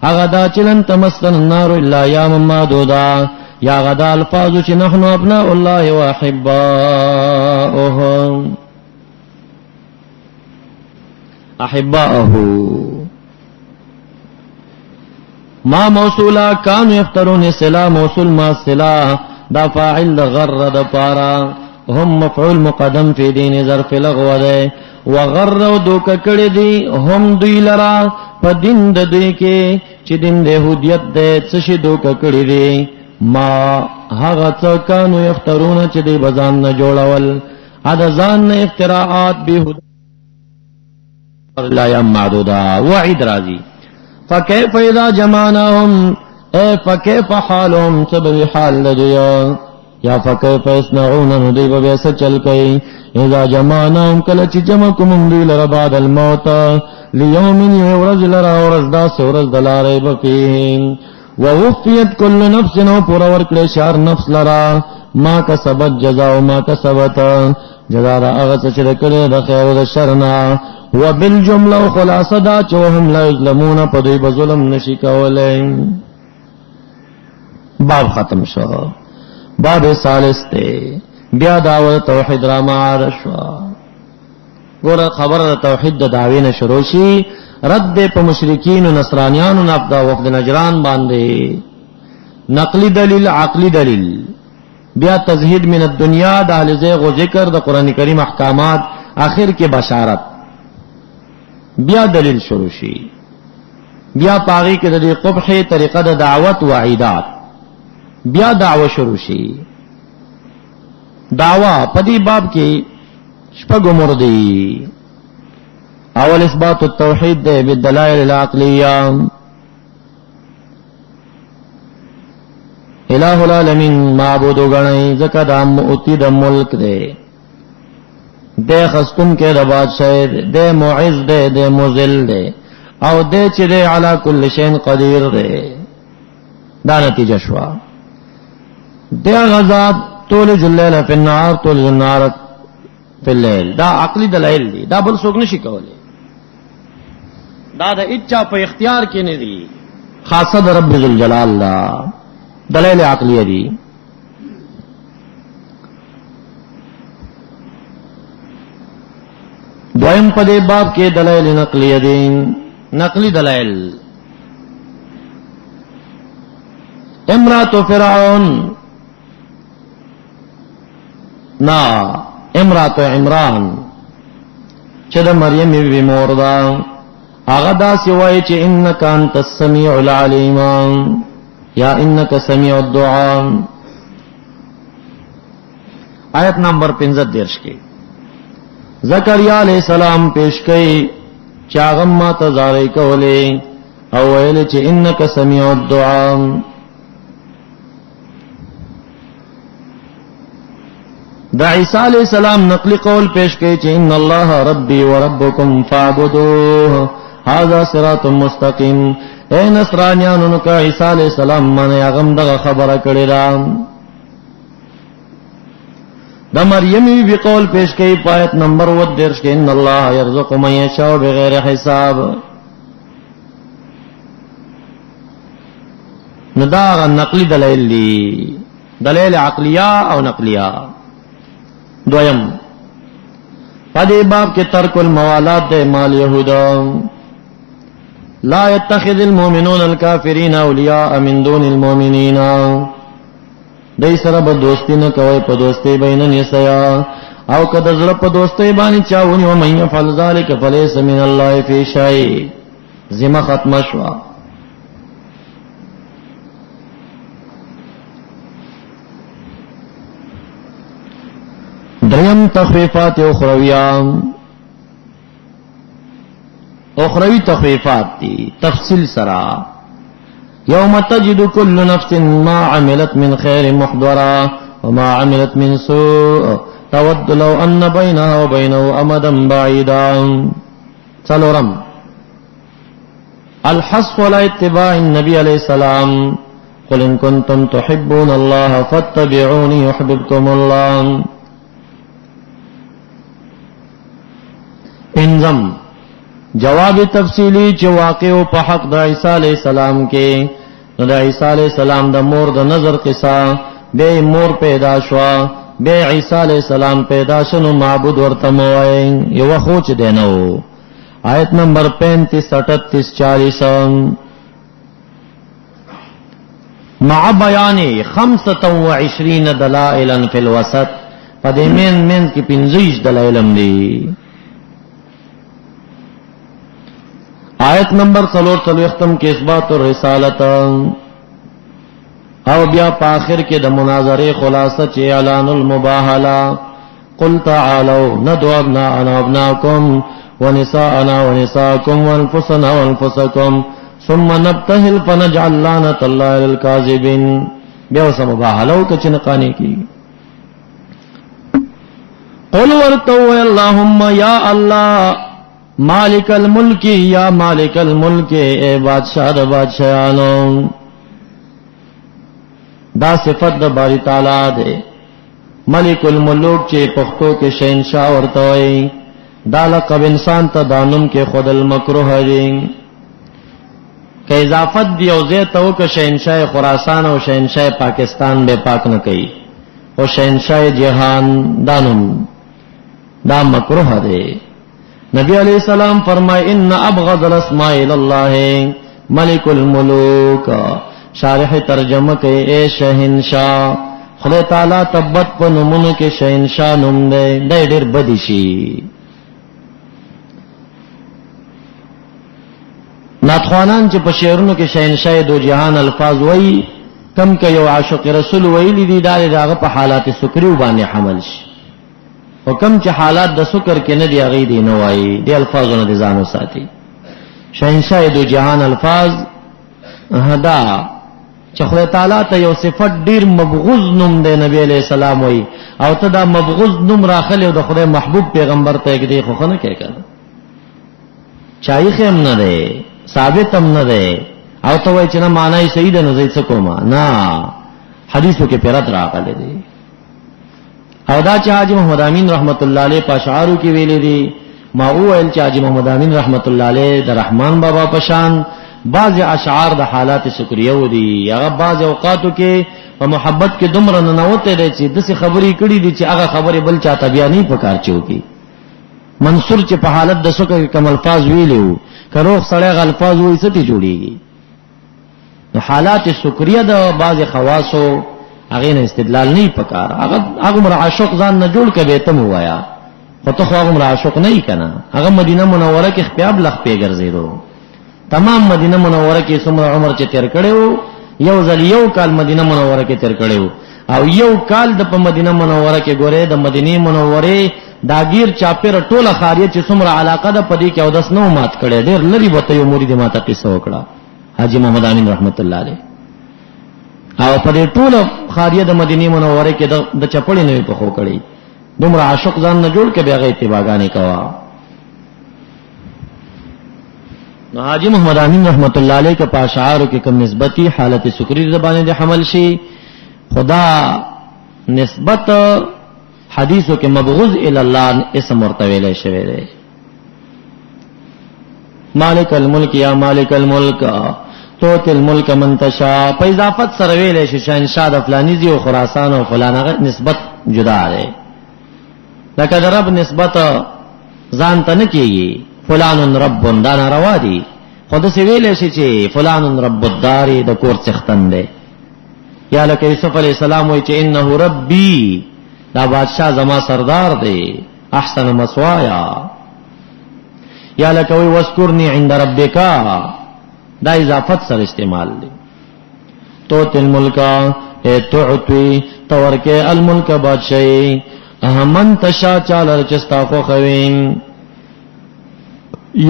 هغه دا چې لن تمسن النار الا یام معدودا یا غدا الفاظ چې نحنو ابناء الله واحباؤه احباءه ما موصولا کانو یفترون صلا موصول ما صلا دا فاعل غر د پارا هم مفعول مقدم فی دین ظرف لغو ده وغر دوک کړي دي هم دوی لرا په دین د دوی کې چې دین د يهودیت ده څه شي دوک کړي دي ما هغه څه کانو یفترون چې دی بزان نه جوړول ادا ځان نه افتراءات به لا یم معدودا وعید راضی فکیف اذا جمعناهم اے فکیف حالهم سبب حال لدیا یا فکیف اسنعون ندیب بیس چل کئی اذا جمعناهم کلچ جمع کمم دیل رباد الموت لیوم یورز لرا ورز دا سورز دلا ریب فیہم ووفیت کل نفس نو پورا ورکڑے شار نفس لرا ما کسبت جزاء ما کسبت جزا را اغس شرکڑے دا خیر دا شرنا وبالجملہ خلاص دا چوہم لا یظلمون پدوی بظلم نشی کولیں. باب ختم شو. باب ثالث تے بیا دعوت توحید را معارشوا. گورا خبر توحید دا دعوین شروشی رد دے پا مشرکین و نصرانیان و نفدا وفد نجران باندے نقلی دلیل عقلی دلیل بیا تزہید من الدنیا دا اہل زیغ و ذکر دا قرآن کریم احکامات آخر کے بشارت بیا دلیل شروشی بیا پاغی کے دلیل قبح طریقہ دا دعوت و عیدات بیا دعوت شروشی دعوی پدی باب کی شپگ مردی اول اثبات التوحید دے بالدلائل العقلیہ الہ العالمین معبود گنئی زکا دا مؤتی دا ملک دے خستن کے دا بادشاہ دے معز دے مذل دے او دے چی دے علا کل شین قدیر دے دا نتیجہ شوا دے غزات تولج اللیل فی النار تولج النار فی اللیل دا عقلی دلائل دی دا بل سوک نشی کولے دا دا اچھا پا اختیار کی ندی خاصہ دا رب ذوالجلال دا دلائل عقلیہ دی. دوائم پدے باب کے دلائل نقلیہ دی نقلی دلائل امرات فرعون نا امرات عمران چد مریم بی موردا آغدا سوائی چے انکا انت السمیع العلیم یا انکا سمیع الدعا. آیت نمبر 15 کے زکریا علیہ السلام پیش کئی چاغم ما تزاری کولے اویل چے انکا سمیع الدعا. دا عیسیٰ علیہ السلام نقلی قول پیش کئی چے ان اللہ ربی و ربکم فعبدوہ هذا صراط مستقیم. اے نصرانیانو کا عیسیٰ علیہ السلام مانے اغم دا خبر کردی دا مریمی بھی قول پیش کئی پایت نمبر 10 کہ ان اللہ یرزق من یشاء بغیر حساب. نداغ نقلی دلائل لی دلائل عقلیہ او نقلیہ. دویم پدی باب کے ترک الموالات دے مال یہودا لا يتخذ المؤمنون الكافرين اولیاء من دون المؤمنین. دای سره به دوستی نه کوي په دوستی بین نسیا او کده زړه په دوستی باندې چاونی او مې يفعل ذلك فليس من الله في شيء. ذمہ ختم شوا. دریم تخفیفات اخروی تخفیفات تی تفصیل سرا یوم تجد کل نفس ما عملت من خیر محضرا وما عملت من سوء تود لو ان بینها و بینه امدا بعیدا. سلورم الحث على اتباع النبی علیہ السلام قل ان کنتم تحبون اللہ فاتبعونی يحببكم اللہ. انزم جواب تفصیلی چه واقع په حق د عیسی علیہ السلام کې د عیسی علیہ السلام د مور د نظر قصه به مور پیدا شوا به عیسی علیہ السلام پیدا شنو معبود ورته موای یو خو چ دینو. آیت نمبر 35 38 40 مع بیان 25 دلائل فی الوسط. پدې من کې 25 دلایل هم دي. آیت نمبر 43 ختم کے اثبات الرسالت او بیا پاخر کے د مناظرے خلاصہ چے اعلان المباہلہ قل تعالوا ندعو ابناءنا وابناءكم ونساءنا ونساءكم وانفسنا وانفسكم ثم نبتهل فنجعل لعنة الله للكاذبين. بیا سم مباہلہ کو چنقانے کی قل ورتو اللهم یا اللہ مالک الملک یا مالک الملک، اے بادشاہ د بادشاہانو. دا صفت د باری تعالی دے. ملک الملوک چې پښتو کې شہنشاہ ورته وایي، دا لقب انسان ته دانم کې خود المکروه دی. که اضافت دی او زیت او که شہنشاہ خراسان او شہنشاہ پاکستان به پاک نه کوي، او شہنشاہ جهان دانم دا مکروه دی. نبی علیہ السلام فرمائے ان ابغض الاسماء الى الله ملک الملوک. شارح ترجمه کوي اے شہنشاہ، خدای تعالی تبت په نومونو کې شہنشاہ نوم دی، دا ډېر بدی شي. ناتخوانان چې په شعرونو کې شہنشاہ دو جهان الفاظ وایي، کم که یو عاشق رسول ویلی دی داغه په حالات سکریو باندې حمل شي، او کم چې حالات د سکر کې نه دی هغه دی نه وایي، دی الفاظونه د ځانو ساتي. شہنشاہ دو جهان الفاظ هدا چې خدای تعالی ته یو صفت ډیر مبغوض نوم دی، نبی علیہ السلام وایي، او ته دا مبغوض نوم راخلی د خدای محبوب پیغمبر ته کې دی خو نه کوي کنه، چای خیم نه دی، ثابت هم نه دی، او ته وایي چې نه معنی صحیح ده، نه زید څه کومه نه، حدیثو کې پیرت راغلی دی. او دا چې حاجی محمد امین رحمت الله علیه په اشعارو کې ویلي دي، ما وویل چې حاجی محمد امین رحمت الله علیه د رحمان بابا پشان بعض اشعار د حالات شکریه ودي، هغه بعض اوقاتو کې په محبت کې دومره ننوته دي چې داسې خبرې کړي دي چې هغه خبرې بل چاته بیا نه پکار چوکي. منصور چې په حالت د سکه کم الفاظ ویلو، کروخ سړی غ الفاظ وایي ستې جوړيږي. نو حالات شکریه د بعض خواصو هغه نه استدلال نه پکار، هغه مر عاشق ځان نه جوړ کبه ته وایا، خو ته هغه مر عاشق نه کنا. هغه مدینه منوره کې خپل لخ پیګرځیدو، تمام مدینه منوره کې څومره عمر چې تیر کړو، یو ځل یو کال مدینه منوره کې تیر کړو، او یو کال د په مدینه منوره کې ګوره د مدینه منوره داگیر چاپیر ټوله خاریه چې څومره علاقه ده پدې کې او داس نو مات کړي، ډېر لري بوته یو مرید ماته قصه وکړه حاجی محمد امین رحمت الله علیه، او پدې ټوله خاریه د مدینه منوره کې د چپړې نه په خو کړي، دومره عاشق ځان نه جوړ کې بیا غي اتباعانه کوا. نو حاجی محمد امین رحمت الله علیه کې په اشعارو کې کوم نسبتی حالت سکری زبانه د حمل شي، خدا نسبت حدیثو کې مبغوض الی الله اسم مرتویل شوی دی. مالک الملک یا مالک الملک توت الملک من تشاء، په اضافت سره ویل شي شهنشاه د فلانی دی او خراسان او فلانه نسبت جدا ده، لکه د رب نسبت ځان ته نه کیږي، فلان رب دا ناروا دي، خود څه ویل شي چې فلان رب الدار د کور څختن دی، یا لکه یوسف علی السلام وایي چې انه ربی دا بادشاہ زما سردار دی، احسن مسوایا، یا لکه وی واذکرنی عند ربک، دا اضافت سره استعمال دی. توت الملک اے تعطی تورکه الملک بادشاہی من تشا چالر چستا خو خوین،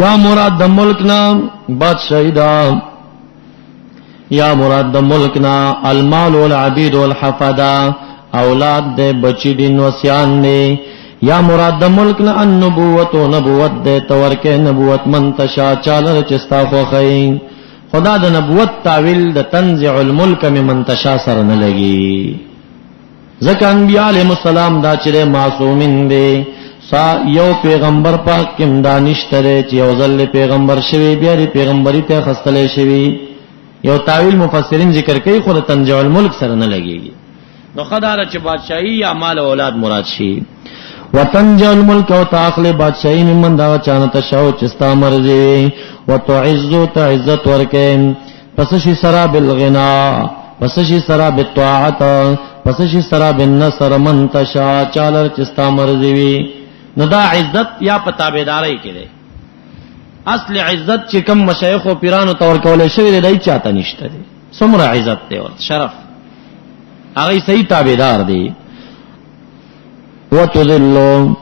یا مراد د ملک نا بادشاہی دا، یا مراد د ملک نا المال والعبید والحفظہ، اولاد دے بچی دی نوسیان دے، یا مراد د ملک نا النبوت و نبوت دے تورکه نبوت من تشا چالر چستا خو خوین. خدا د نبوت تعویل د تنزع الملک من تشا سره نه لګي، ځکه انبیاء علیهم السلام دا چې معصومین دي، یو پیغمبر پاک کم دانشتره چې یو ځل پیغمبر شوی بیا دی پیغمبري ته خستلې شوی، یو تعویل مفسرین ذکر کوي خو د تنزع الملک سره نه لګيږي. نو خدای چې بادشاہي یا مال او اولاد مراد شي. وتنجل الملک او تاخل بادشاہی ممن دا چانه تشاو چستا مرضی، وتعز تعزت ورکه پس شي سرا بالغنا، پس شي سرا بالطاعت، پس شي سرا بالنصر من تشا چالر چستا مرضی وی. نو دا عزت یا پتابیداري کې ده، اصل عزت چې کم مشایخ او پیرانو تور کولې شوی دی دای چاته نشته دی، څومره عزت دی او شرف، هغه صحیح تابعدار دی. وتذلوا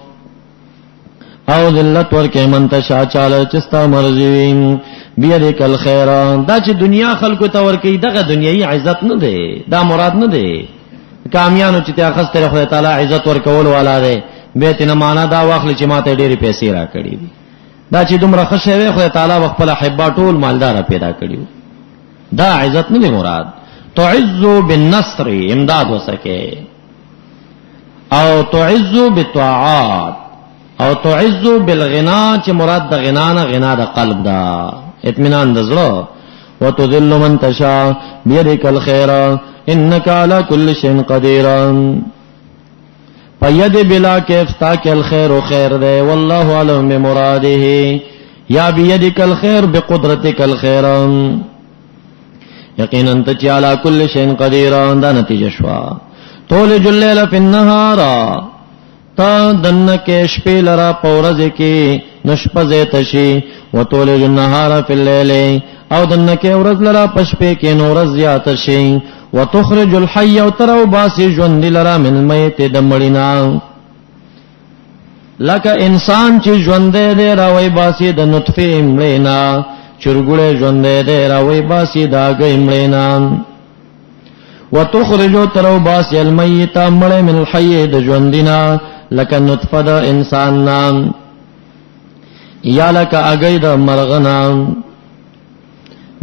او ذلت ورکه من تشا چاله چستا مرضی بیرک الخير. دا چې دنیا خلکو ته ورکی دغه دنیوي عزت نه دی، دا مراد نه دی. کامیانو چې ته خسته خدای تعالی عزت ورکول والا دی، به تنه معنا دا واخل چې ماته ډېری پیسې را کړې دي، دا چې دومره ښه شوی خدای تعالی خپل احبا ټول مالدار پیدا کړیو. دا عزت نه مراد. تعز بالنصر امداد وسکے، او تعز بالطاعات، او تعز بالغنا چې مراد د غنا نه غنا د قلب دا اطمینان د زړه. وتذل من تشاء بيدك الخير انك على كل شيء قدير. فید بلا کیف تاکہ الخیر خیر دے واللہ علم بمراده یا بیدک الخیر بقدرتک الخیر یقینا انت علی کل شیء قدیر. دا نتیجہ شوا. تولج اللیل فی النهار تا دن کې شپې لرا پورز کې نشپزه تشي وتولج النهار فی الليل او دن کې ورځ لرا پشپې کې نور زیات شي وتخرج الحي وترو باسی ژوند لرا من میت دمړینا. لکه انسان چې ژوند دې راوي باسی د نطفه مړینا چرګړې ژوند دې راوي باسی دا غي مړینا. وتخرج ترو باسی المیت مړ من الحي د ژوندینا لکه نطفه د انسان نام یا لکه اگئی د مرغنا.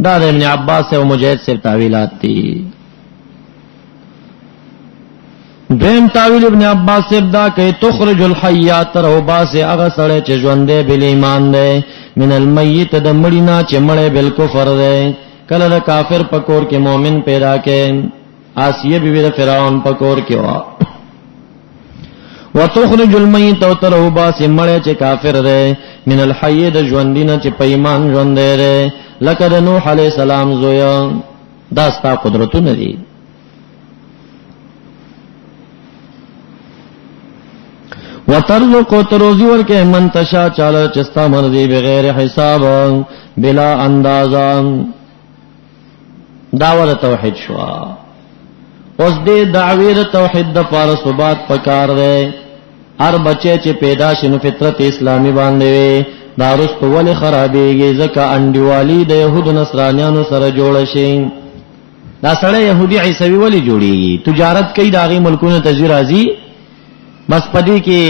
دا د ابن عباس او مجاهد سے تعویلات دي. دیم تعویل ابن عباس سے دا کہ تخرج الحیات رو باس اغه سړی چې ژوند دی بل ایمان دی من المیت د مړینا چې مړی بل کفر دی. کله د کافر پکور کې مؤمن پیدا کې آسیه بیبی د فرعون پکور کې وا. وتخرج المیت او ترو باس مړی چې کافر دی من الحی د ژوندینا چې په ایمان ژوند دی لکه د نوح علی السلام زویا. دا ستا قدرتونه دي. وترزق تروزی ورکه من تشا چاله چستا مرضی بغیر حساب بلا اندازا. دعوت توحید شوا. اوس دې دعوی د توحید د پاره ثبات پکار دی. هر بچی چې پیدا شنو فطرت اسلامی باندې وي دا رست ول خرابېږي ځکه انډیوالی د يهود نصرانیانو سره جوړ شي. دا سره يهودي عیسوي ولی جوړيږي تجارت کوي داغي ملکونو ته راځي بس پدې کې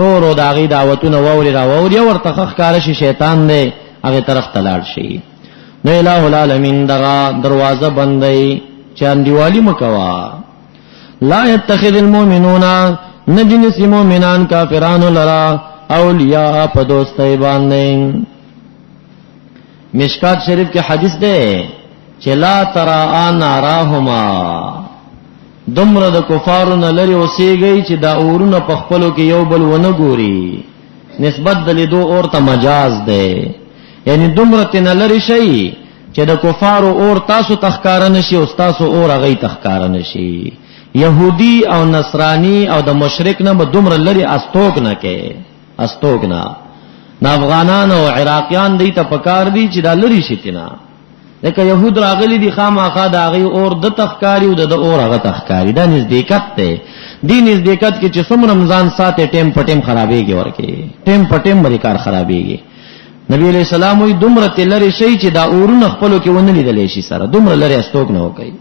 رو رو داغي دعوتونه ووري را ووري ورته ښکار شي شیطان دی هغه طرف تلاړ شي. نو الہ العالمین دغه دروازه بندي چان دیوالی مکوا. لا يتخذ المؤمنون نجنس مؤمنان کافران لرا اولیاء په دوستۍ باندې. مشکات شریف کې حدیث ده چې لا ترى ناراهما دمر د کفارونو لري اوسېږي چې دا اورونه په خپلو کې یو بل ونه ګوري. نسبت د لیدو اور ته مجاز ده یعنی دمر تن لري شي چې د کفارو اور تاسو تخکار نشي او تاسو اور هغه تخکار نشي. يهودي او نصراني او د مشرک نه به دمر لري استوګ نه کې استوګ نه. افغانان او عراقیان دې ته پکار دي چې دا لري شي تینا. لکه يهود راغلي دي خامخا د هغه اور د تخکاری او د اور هغه تخکاری. دا نزدېکت ده. دې نزدېکت کې چې څومره رمضان ساته ټیم پټیم خرابېږي ورکه ټیم پټیم باندې کار خرابېږي. نبی علیہ السلام وی دومره تلری شي چې دا اورونه خپلو کې ونه لیدل شي سره دومره لري استوک نه وکي.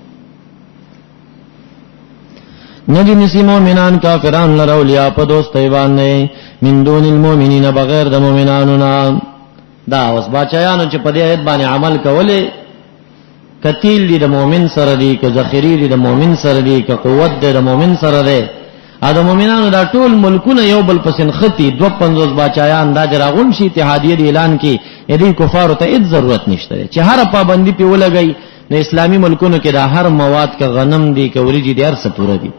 نجی نسی مومنان کافران لر اولیاء په دوستۍ باندې من دون المؤمنین بغیر د مومنانو نه. دا اوس باچایانو چې په دې آیت باندې عمل کوله کتیل دی د مؤمن سره دی که ذخیری دی د مؤمن سره دی که قوت دی د مؤمن سره دی. دا مومنانو دا ټول ملکونه یو بل پسن ختی 250 باچایان دا دراغون شي اتحادیه دی اعلان کی دې کفارو ته هیڅ ضرورت نشته چې هر پابندی په ولګي. د اسلامی ملکونو کې دا هر مواد کا غنم دی کوریجی دی هر څه پوره دی.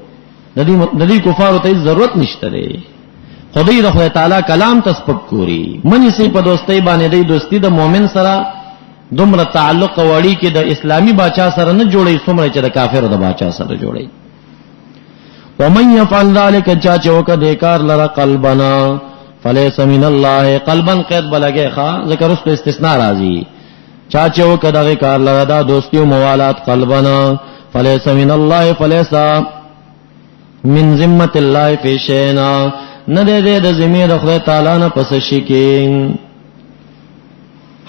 د دې کفارو ته هیڅ ضرورت نشته دی. خدای د خدای تعالی کلام تسبق کوي منی سي په دوستۍ باندې دی دوستی د مؤمن سره دومره تعلق وړي کې د اسلامی باچا سره نه جوړي څومره چې د کافرو د باچا سره جوړي. ومن يفعل ذلك چا چوک دیکار لرا قلبنا فليس من الله. قلبا قید بلګه ښا ذکر است استثناء راځي. چا چوک دغه کار لرا دا دوستی او موالات قلبنا فليس من الله فليس من ذمه الله في شيء. نه دې د ذمہ د خدای تعالی نه پس شي کې.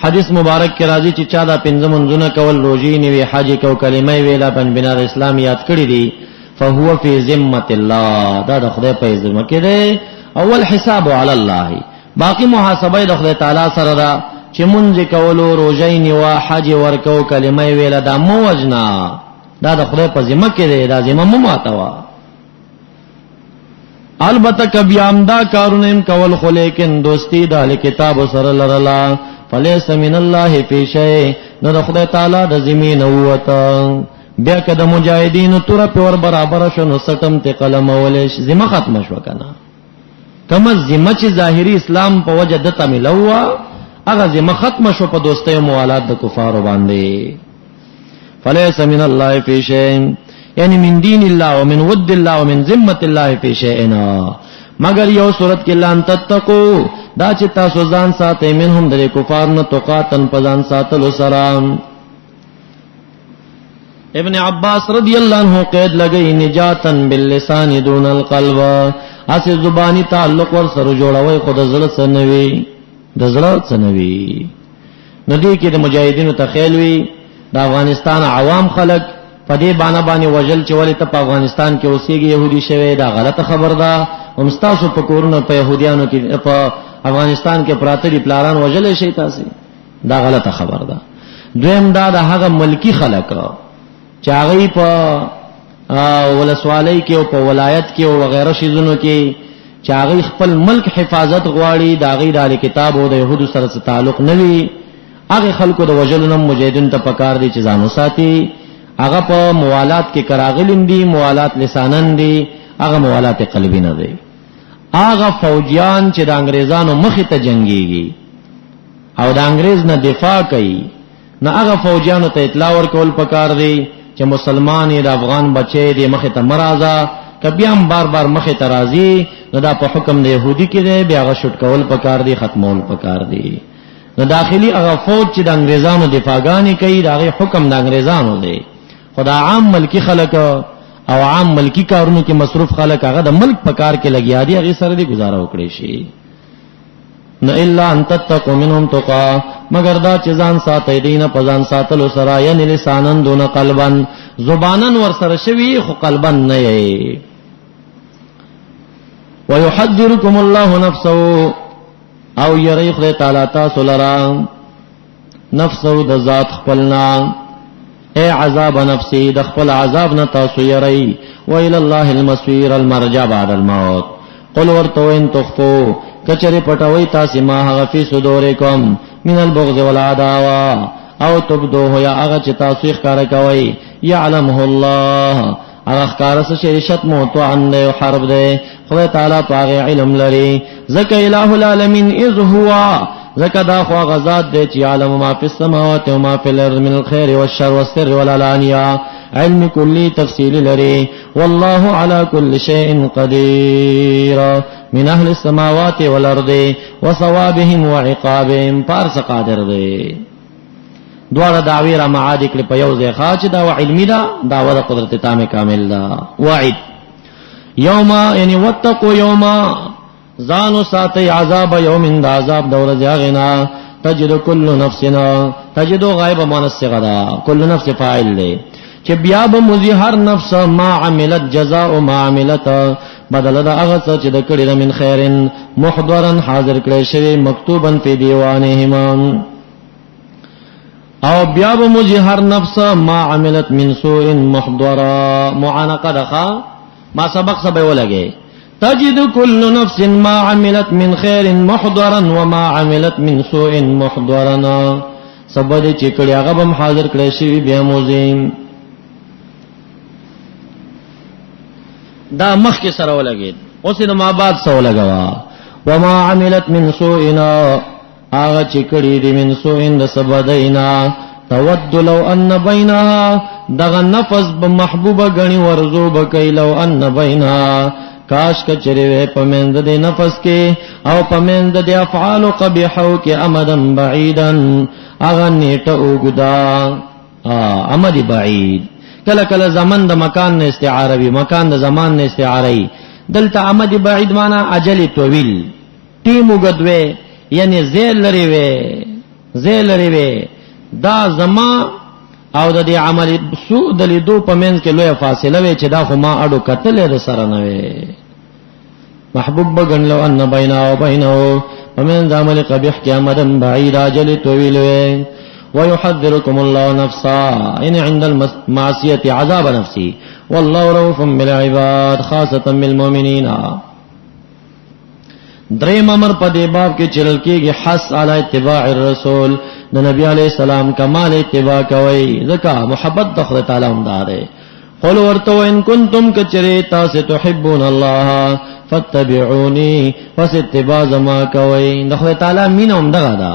حدیث مبارک کې راځي چې چا دا پنځه منځونه کول روزي نیوي حج کو کلمه ویلا بن بنا اسلام یاد کړی دي فهو فی ذمه الله. دا د خدای په ذمہ کې دی. اول حساب علی الله باقی محاسبه د خدای تعالی سره دا چې مونږ کولو روزه نیوا حج ورکو کلمه ویله دا مو وجنا دا د خدای په ذمہ کې دی دا ذمہ مو ماتوا البته کبیام دا کارونه کول خو لیکن دوستی د اهل کتاب سره لرلا فلیس من الله فی شیء نو د خدای تعالی د ذمہ نوته بیا که د مجاهدینو تور په ور برابر شنو سټم ته قلم ولې ذمہ ختم شو کنه کما ذمہ چې ظاهری اسلام په وجه د تملوا هغه ذمہ ختم شو په دوستۍ او موالات د کفارو باندې فلیس من الله فی شیء یعنی من دین الله ومن ود الله ومن ذمه الله فی شیئنا مگر یو صورت کې لان تتقو دا چې تاسو ځان ساتئ منهم د کفار نه توقاتن پزان ساتلو سلام ابن عباس رضی اللہ عنہ قید لگئی نجاتن باللسان دون القلب اسی زبانی تعلق ور سره جوړوي خود زړه سنوي د زړه سنوي ندی کې د مجاهدینو تخیلوي د افغانستان عوام خلق په دې باندې وجل چې ولې ته په افغانستان کې اوسېږي يهودي شوی دا غلطه خبر ده همستاسو په کورونو په يهوديانو کې په افغانستان کې پراته دي پلاران وجل شي تاسو دا غلطه خبر ده دویم دا د هغه ملکی خلک چې هغه په ولسوالۍ کې او په ولایت کې او وغیرہ شیزونو کې چې هغه خپل ملک حفاظت غواړي دا غي د کتاب او د يهودو سره تعلق نه وي هغه خلکو د وجلنم مجاهدین ته پکار دي چې ځانو ساتي هغه په موالات کې کراغلم دي موالات لسانن دي هغه موالات قلبی نه دي هغه فوجیان چې د انګريزانو مخې ته جنگيږي او د انګريز نه دفاع کوي نه هغه فوجیانو ته اطلاع ورکول پکار دي چې مسلمان د افغان بچي د مخې ته مرزا کبي هم بار بار مخې ته راځي نو دا په حکم د يهودي کې دی بیا هغه شټ کول پکار دي ختمول پکار دي نو داخلي هغه فوج چې د انګريزانو دفاعګانی کوي دا غي حکم د انګريزانو دی خدا عام ملکی خلک او عام ملکی کارونو کې مصروف خلک هغه د ملک په کار کې لګیا دي هغه سره دي گزاره وکړي شي نه الا ان تتقوا منهم تقا مگر دا چې ځان ساتي دین په ځان ساتلو سره یعنی لسانن دون قلبن زبانن ور سره شوی خو قلبن نه یي ويحذركم الله نفسه او یری خدای تعالی تاسو لرا نفسه د ذات خپلنا اے عذاب نفسی د خپل عذاب نه تاسو یری و الى الله المصير المرجع بعد الموت قل ورتو ان تخفو کچری پټوي تاسو ما هغه فی صدورکم من البغض والعداوه او تبدوه یا هغه چې تاسو ښکار کوي يعلمه الله هغه ښکار څه شریشت موت عن له حرب ده خدای تعالی پاغه علم لري زکه الہ العالمین اذ هو زکه دا خو غزاد دی چې عالم ما فی السماوات و ما فی الارض من الخير والشر والسر والعلانیه علم کلی تفصیل لري والله على كل شيء قدير من اهل السماوات والارض وثوابهم وعقابهم پارس قادر دی دواره دعوی را معاد کړ په یو ځای خاص دا علمي دا داوه د قدرت تام کامل دا وعد یوم یعنی وتقوا یوم زانو ساتي عذاب یوم دا عذاب دور ځاغنا تجد كل نفسنا تجد غائب منصغدا كل نفس فاعل دی چې بیا به مزي هر نفس ما عملت جزاء ما عملت بدل دا هغه څه چې د کړي من خیرن محضرن حاضر کړي شوی مکتوبن په دیوانهم او بیا به مزي هر نفس ما عملت من سوء محضرا معانقه دخا ما سبق سبه ولګي تجد كل نفس ما عملت من خير محضرا وما عملت من سوء محضرا سبد چې کړي هغه به حاضر کړي شي بیا موزیم دا مخ کې سره ولګید اوس نو ما بعد سره ولګوا وما عملت من سوء هغه چې کړي دي من سوء د سبدینا تود لو ان بینها دغه نفس بمحبوبه غني ورزو بکای لو ان بینها کاش کچری وې پمند د نفس کې او پمند د افعال قبیحو کې امدن بعیدن اغه نیټه وګدا امد بعید کله کله زمان د مکان نه استعاره وي مکان د زمان نه استعاره ای دلته امد بعید معنا اجل طویل ټیم وګدوي یعنی زیل لري وې دا زما او د دې عمل سوء د لیدو په منځ کې لوی فاصله وي چې دا خو ما اډو کتل د سره نه وي محبوب بغن لو ان بینه او بینه ومن عمل قبیح کې امدن بعید اجل طویل وي ويحذركم الله نفسا ان عند المعصيه عذاب نفسي والله رؤوف بالعباد خاصه بالمؤمنين. دریم امر په دې باب کې چرل کېږي حث علی اتباع الرسول، د نبی علیہ السلام کمال اتباع کوي، ځکه محبت د خدای تعالی هم ده. قل ورتو ان کنتم کچری تاسو تحبون الله فاتبعوني، پس اتباع زما کوي، د خدای تعالی مینه هم دغه ده.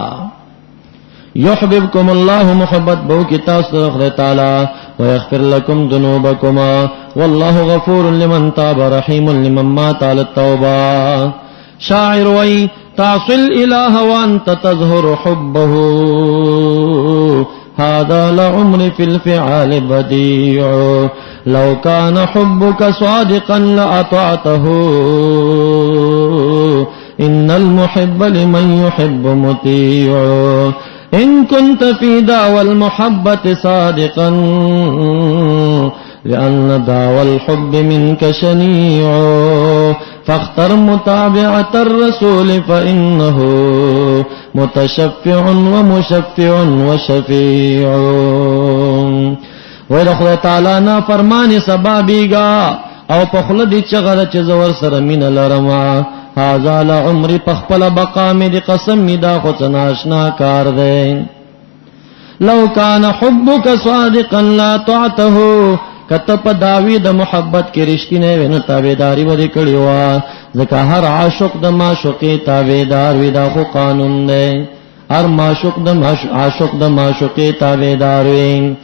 یحببکم الله محبت بو کی تاسو خدای تعالی ويغفر لكم ذنوبكم والله غفور لمن تاب رحيم لمن مات على التوبه. شاعر وی تصل اله وانت تظهر حبه هذا لعمر في الفعال بديع لو كان حبك صادقا لأطعته إن المحب لمن يحب مطيع إن كنت في دعوى المحبة صادقا لأن دعوى الحب منك شنيع فاختر متابعة الرسول فإنه متشفع ومشفع وشفيع. ویل خدای تعالی نا فرمانی سبابیگا او پخل دی چغل چه زور سر من لرما هازا لعمری پخپل بقا می دی قسم می دا خود ناشنا کار دے. لو کان حبک صادقا لا طعته، کتب داوی د محبت کې رښتینه وینه تابعداري ودی کړی وا، ځکه هر عاشق د معشوقې تابعدار وي، دا خو قانون دی. هر معشوق د عاشق د معشوقې تابعدار وي.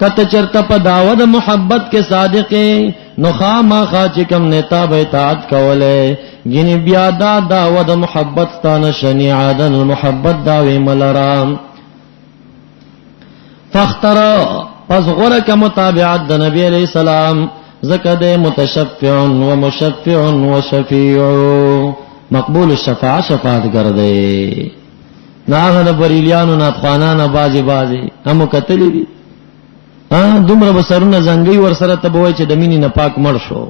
کته چرته په داوه د محبت کې صادقې نو خامخا چې کوم نه تابع اطاعت کوله، ګینه بیا دا داوه د محبت ستانه شنیعه د محبت داوی ملرام. فاختر پس غره کا متابعت د نبی علیہ السلام، زکه د متشفع و مشفع و شفیع، مقبول الشفاعه شفاعت ګرځي. ناغه د بریلیانو ناتخوانانه بازي هم کتلی دي، دومره بسرونه زنګي ور سره ته بوي چې د مینې نه پاک مړ شو.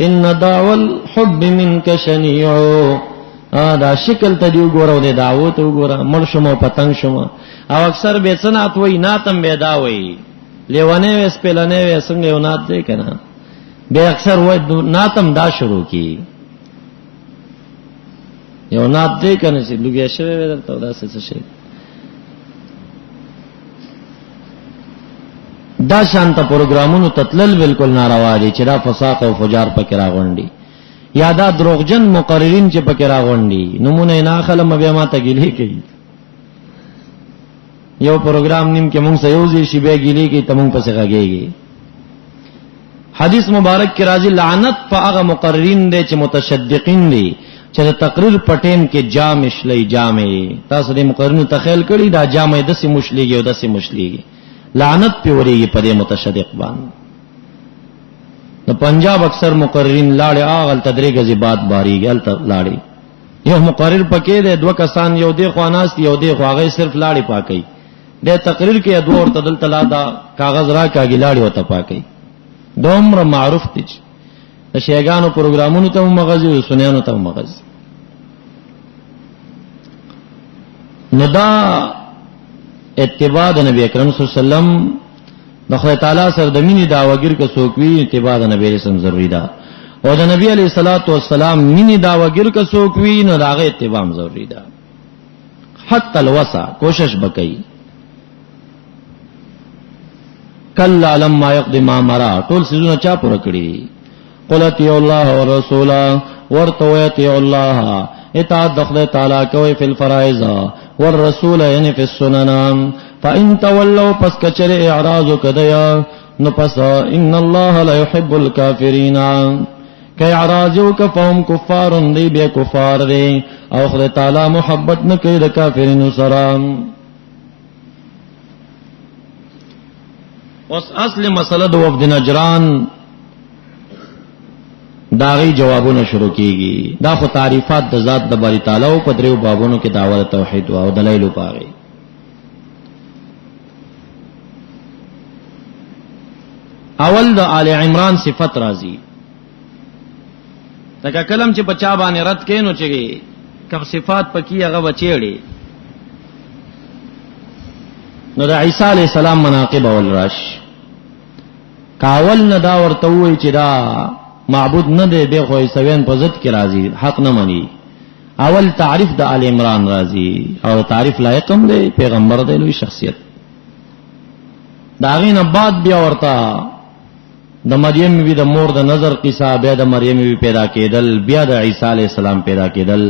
ان دعوى الحب منك شنيع، دا شکل ته دی وګورو د دعوت وګوره، مړ شوم پتنګ شوم. او اکثر به سنات وای ناتم به دا وای لیوانه وس پلانه وس څنګه یو نات دی کنه، به اکثر وای ناتم دا شروع کی یو نات دی کنه چې لګیا شوی ورته دا څه شي. دا شانته پروګرامونو تتلل بالکل ناروا دي چې دا فساق او فجار پکې راغونډي، یا دا دروغجن مقررین چې پکې راغونډي، نمونه نه خلم بیا ماته ګیلې کوي. یو پروګرام نیم کې مونږ سيوزي شي به ګیلې کوي ته مونږ پسې غږیږي. حدیث مبارک کې راځي لعنت په هغه مقررین دي چې متشدقین دي، چې تقریر پټین کې جام شلې جامې، تاسو دې مقررینو تخیل کړی دا جامې د سي مشلېږي او د سي مشلېږي، لعنت په وریږي په دې متشدق باندې. د پنجاب اکثر مقررین لاړې اغل تدریګ زیبات باریږي ال لاړې، یو مقرر پکې ده دوه کسان، یو دی خواناست یو دی خواغې صرف لاړې پاکي، د تقریر کې ادو ورته دل تلا دا کاغذ را کاږي لاړې وته پاکي. دومره معروف دي د شیګانو پروګرامونو ته مغزي او سنیانو ته مغزي. ندا اتباع د نبی اکرم صلی الله علیه وسلم د خدای تعالی سره د مینې داواګر کې څوک اتباع د نبی رسول ضروری ده، او د نبی علیہ الصلوۃ والسلام مینې داواګر کې څوک وی نو داغه اتباع ضروری ده. حتی الوسع کوشش وکړي. کلا لما یقضي ما امر، ټول سيزونه چا پوره کړی. قل اطیعوا الله والرسول، ورته اطیعوا الله اطاعت د خدای تعالی کوي فی الفرائض والرسول یعنی فی السنن. فان تولوا پس کچره اعراض کدیا نو پس ان الله لا يحب الكافرین، کہ اعراض کفهم کفار دی به کفار دی، او خدای تعالی محبت نه کوي د کافرینو سره. اوس اصل مسله د وفد نجران داغي جوابونه شروع کیږي. دا خو تعریفات د ذات د باری تعالی او په دریو بابونو کې دعوت توحید او دلایل پاغي. اول د آل عمران صفت راځي، لکه کلم چې بچا باندې رد کینو چې کف صفات پکې هغه بچیړي. نو د عیسی علی السلام مناقب ولرش کاول نه دا ورته وی چې دا معبود نه دی به خو عیسویان په ضد کې راځي حق نه مني. اول تعریف د آل عمران راځي او تعریف لایق هم دی پیغمبر دی لوی شخصیت. دا غینه بعد بیا ورته د مریم بی د مور د نظر قصه بیا د مریم بی پیدا کېدل بیا د عیسی علی السلام پیدا کېدل.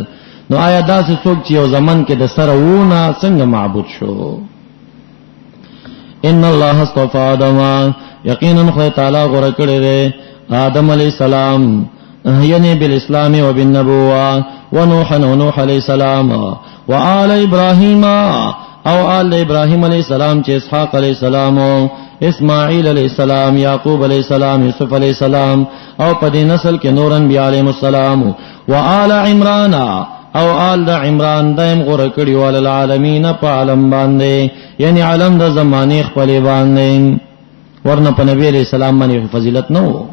نو آیا دا څه څوک چې یو زمن کې د سره وونه څنګه معبود شو؟ ان الله اصطفى آدم یقینا خدای تعالی غوړه کړی دی آدم علیہ السلام یعنی بالاسلام و بالنبوه ونوح ونوح علیہ السلام وآل ابراهیم او آل ابراهیم علیہ السلام چې اسحاق علیہ السلام اسماعیل علیہ السلام یعقوب علیہ السلام یوسف علیہ السلام او په دې نسل کې نور انبیاء علیهم السلام وآل عمران او آل د عمران دایم غوړه کړی ول العالمین په عالم باندې یعنی عالم د زمانه خپل باندې ورنه په نبی علیہ السلام باندې فضیلت نه وو.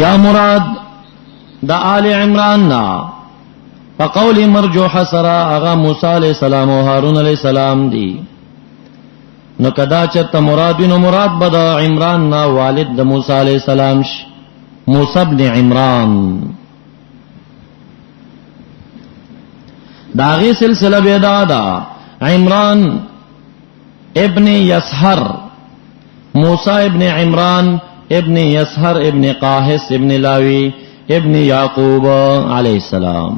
یا مراد دا آل عمران نا فقول مرجوح سرا اغا موسی علیہ السلام و هارون علیہ السلام دی. نو کدا چت مراد نو مراد بدا عمران نا والد د موسی علیہ السلام موسی ابن عمران. داغی سلسلہ بیدادا عمران ابن یسحر موسی ابن عمران ابن یسحر ابن قاحس ابن لاوی ابن یعقوب علیہ السلام.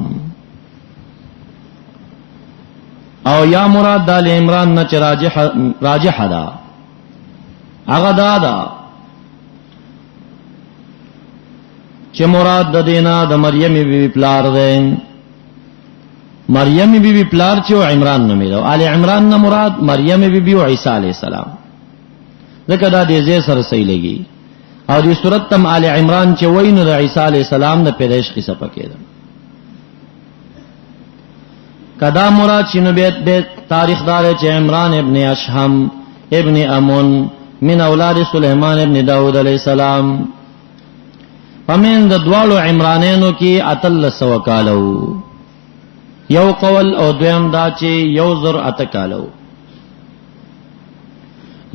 او یا مراد دال عمران نچ راجح دا اغا دادا چه مراد د دینا د مریم بی بی پلار دین مریم بی بی پلار چه و عمران نمیدو آل عمران نا مراد مریم بی بی و عیسی علیہ السلام ذکر دا دیزے سر سی لگی او دی صورت تم آل عمران چه وینو دا عیسی علیہ السلام دا پیدایش قصہ پکی دا کدا مراد شنو بیت تاریخ دار چه عمران ابن اشحم ابن امون من اولاد سلیمان ابن داود علیہ السلام پمین دا دوالو عمرانینو کی اتل سوکالو یو قول او دویم دا چه یو ذر اتکالو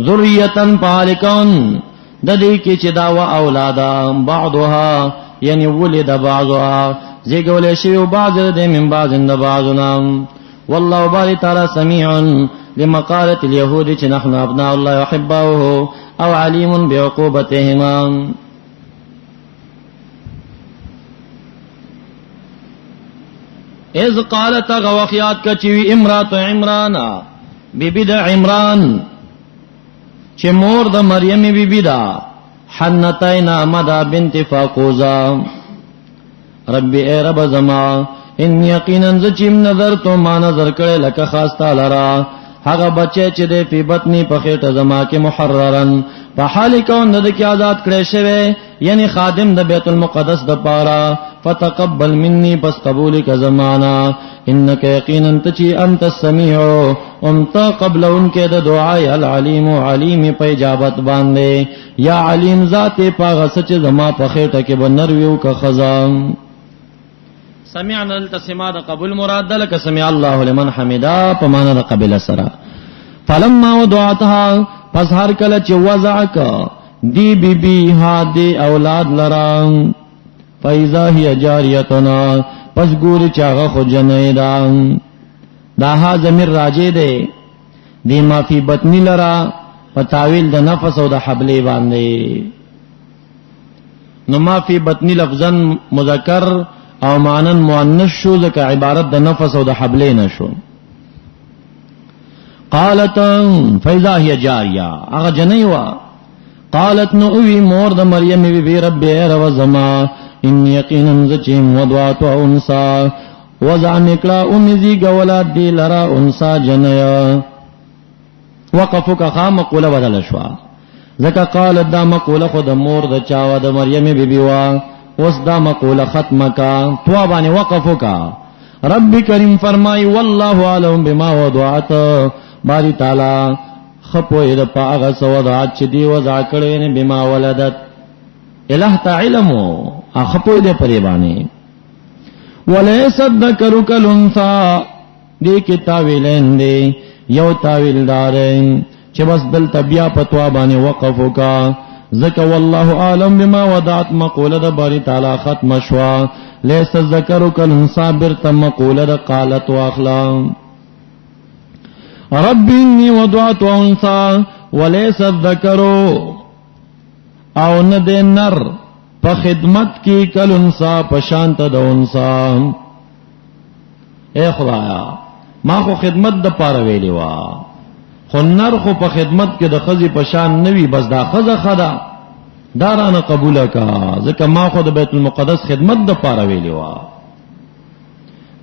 ذریتن پالکون د دې کې چې دا وا اولادا بعضها یعنی ولد بعضها زیګول شی او بعض د من بعض د بعضنا والله باري تعالی سميع لمقالة اليهود چې نحن ابناء الله يحبه او عليم بعقوبتهما. اذ قالت غوخيات کچوي امرات عمران بی د عمران چې مور د مریم بی بی دا حنتین امدا بنت فاقوزا رب ای رب زما ان یقینا زچم نظر تو ما نظر کړه لکه خاص تعالی را هغه بچی چې د په بطنی په خېټه زما کې محررن په حال کون د کی آزاد کړي شوی یعنی خادم د بیت المقدس د پاره فتقبل مني پس قبول ک زمانہ انک یقینا تچی انت السمیع انت قبل انکه د دعای العلیم علیم په اجابت باندې یا علیم ذات پاغه سچ زما په خېټه کې بنر ویو ک خزام سمعنا التسما د قبول مراد لك سمع الله لمن حمدا په معنا د قبل سرا فلما وضعتها پس هر کله چې وضعک دی بی بی ها دی اولاد لرا فاذا هي جاریتنا پس ګور چاغه خو جنې دا ها ضمیر راجه دی دی ما فی بطنی لرا پتاویل د نفس او د حبلی باندې نو ما فی بطنی لفظن مذکر او مانن مؤنث شو ځکه عبارت د نفس او د حبلی نشو. قالت فاذا هي جاریه هغه جنې وا قالت نو وی مور د مریم بی بی رب رب زما ان یقینا ذچم وضعت انسا وضع نکلا امزی گولاد دی لرا انسا جنیا وقفک خام قوله بدل شوا ځکه قالت دا مقوله خود مور د چاو د مریم بی بی وا اوس دا مقوله ختمه کا تو باندې وقفو کا رب کریم فرمائی واللہ عالم بما وضعت باری تعالی خپوی د پاغه سوضعت چې دی وضع کړي نه بما ولدت الہ تا علمو خپوی د پری باندې وليس الذکر کالانثى دی کی تاویلین دی یو تاویل دارین چې بس دل تبیا پتوا باندې وقف وکا ذکر والله عالم بما وضعت مقوله د باری تعالی ختم شوا لیس الذکر کالانثى برتم مقوله د قالت واخلا رب انی وضعت انثى وليس الذکر او نه د نر په خدمت کې کالانثى پشانت د انثى اے خدایا ما خو خدمت د پاره ویلی وا خو نر خو په خدمت کې د خزي پشان نوي بس دا خزه خدا دارانه قبول کا ځکه ما خو د بیت المقدس خدمت د پاره ویلی وا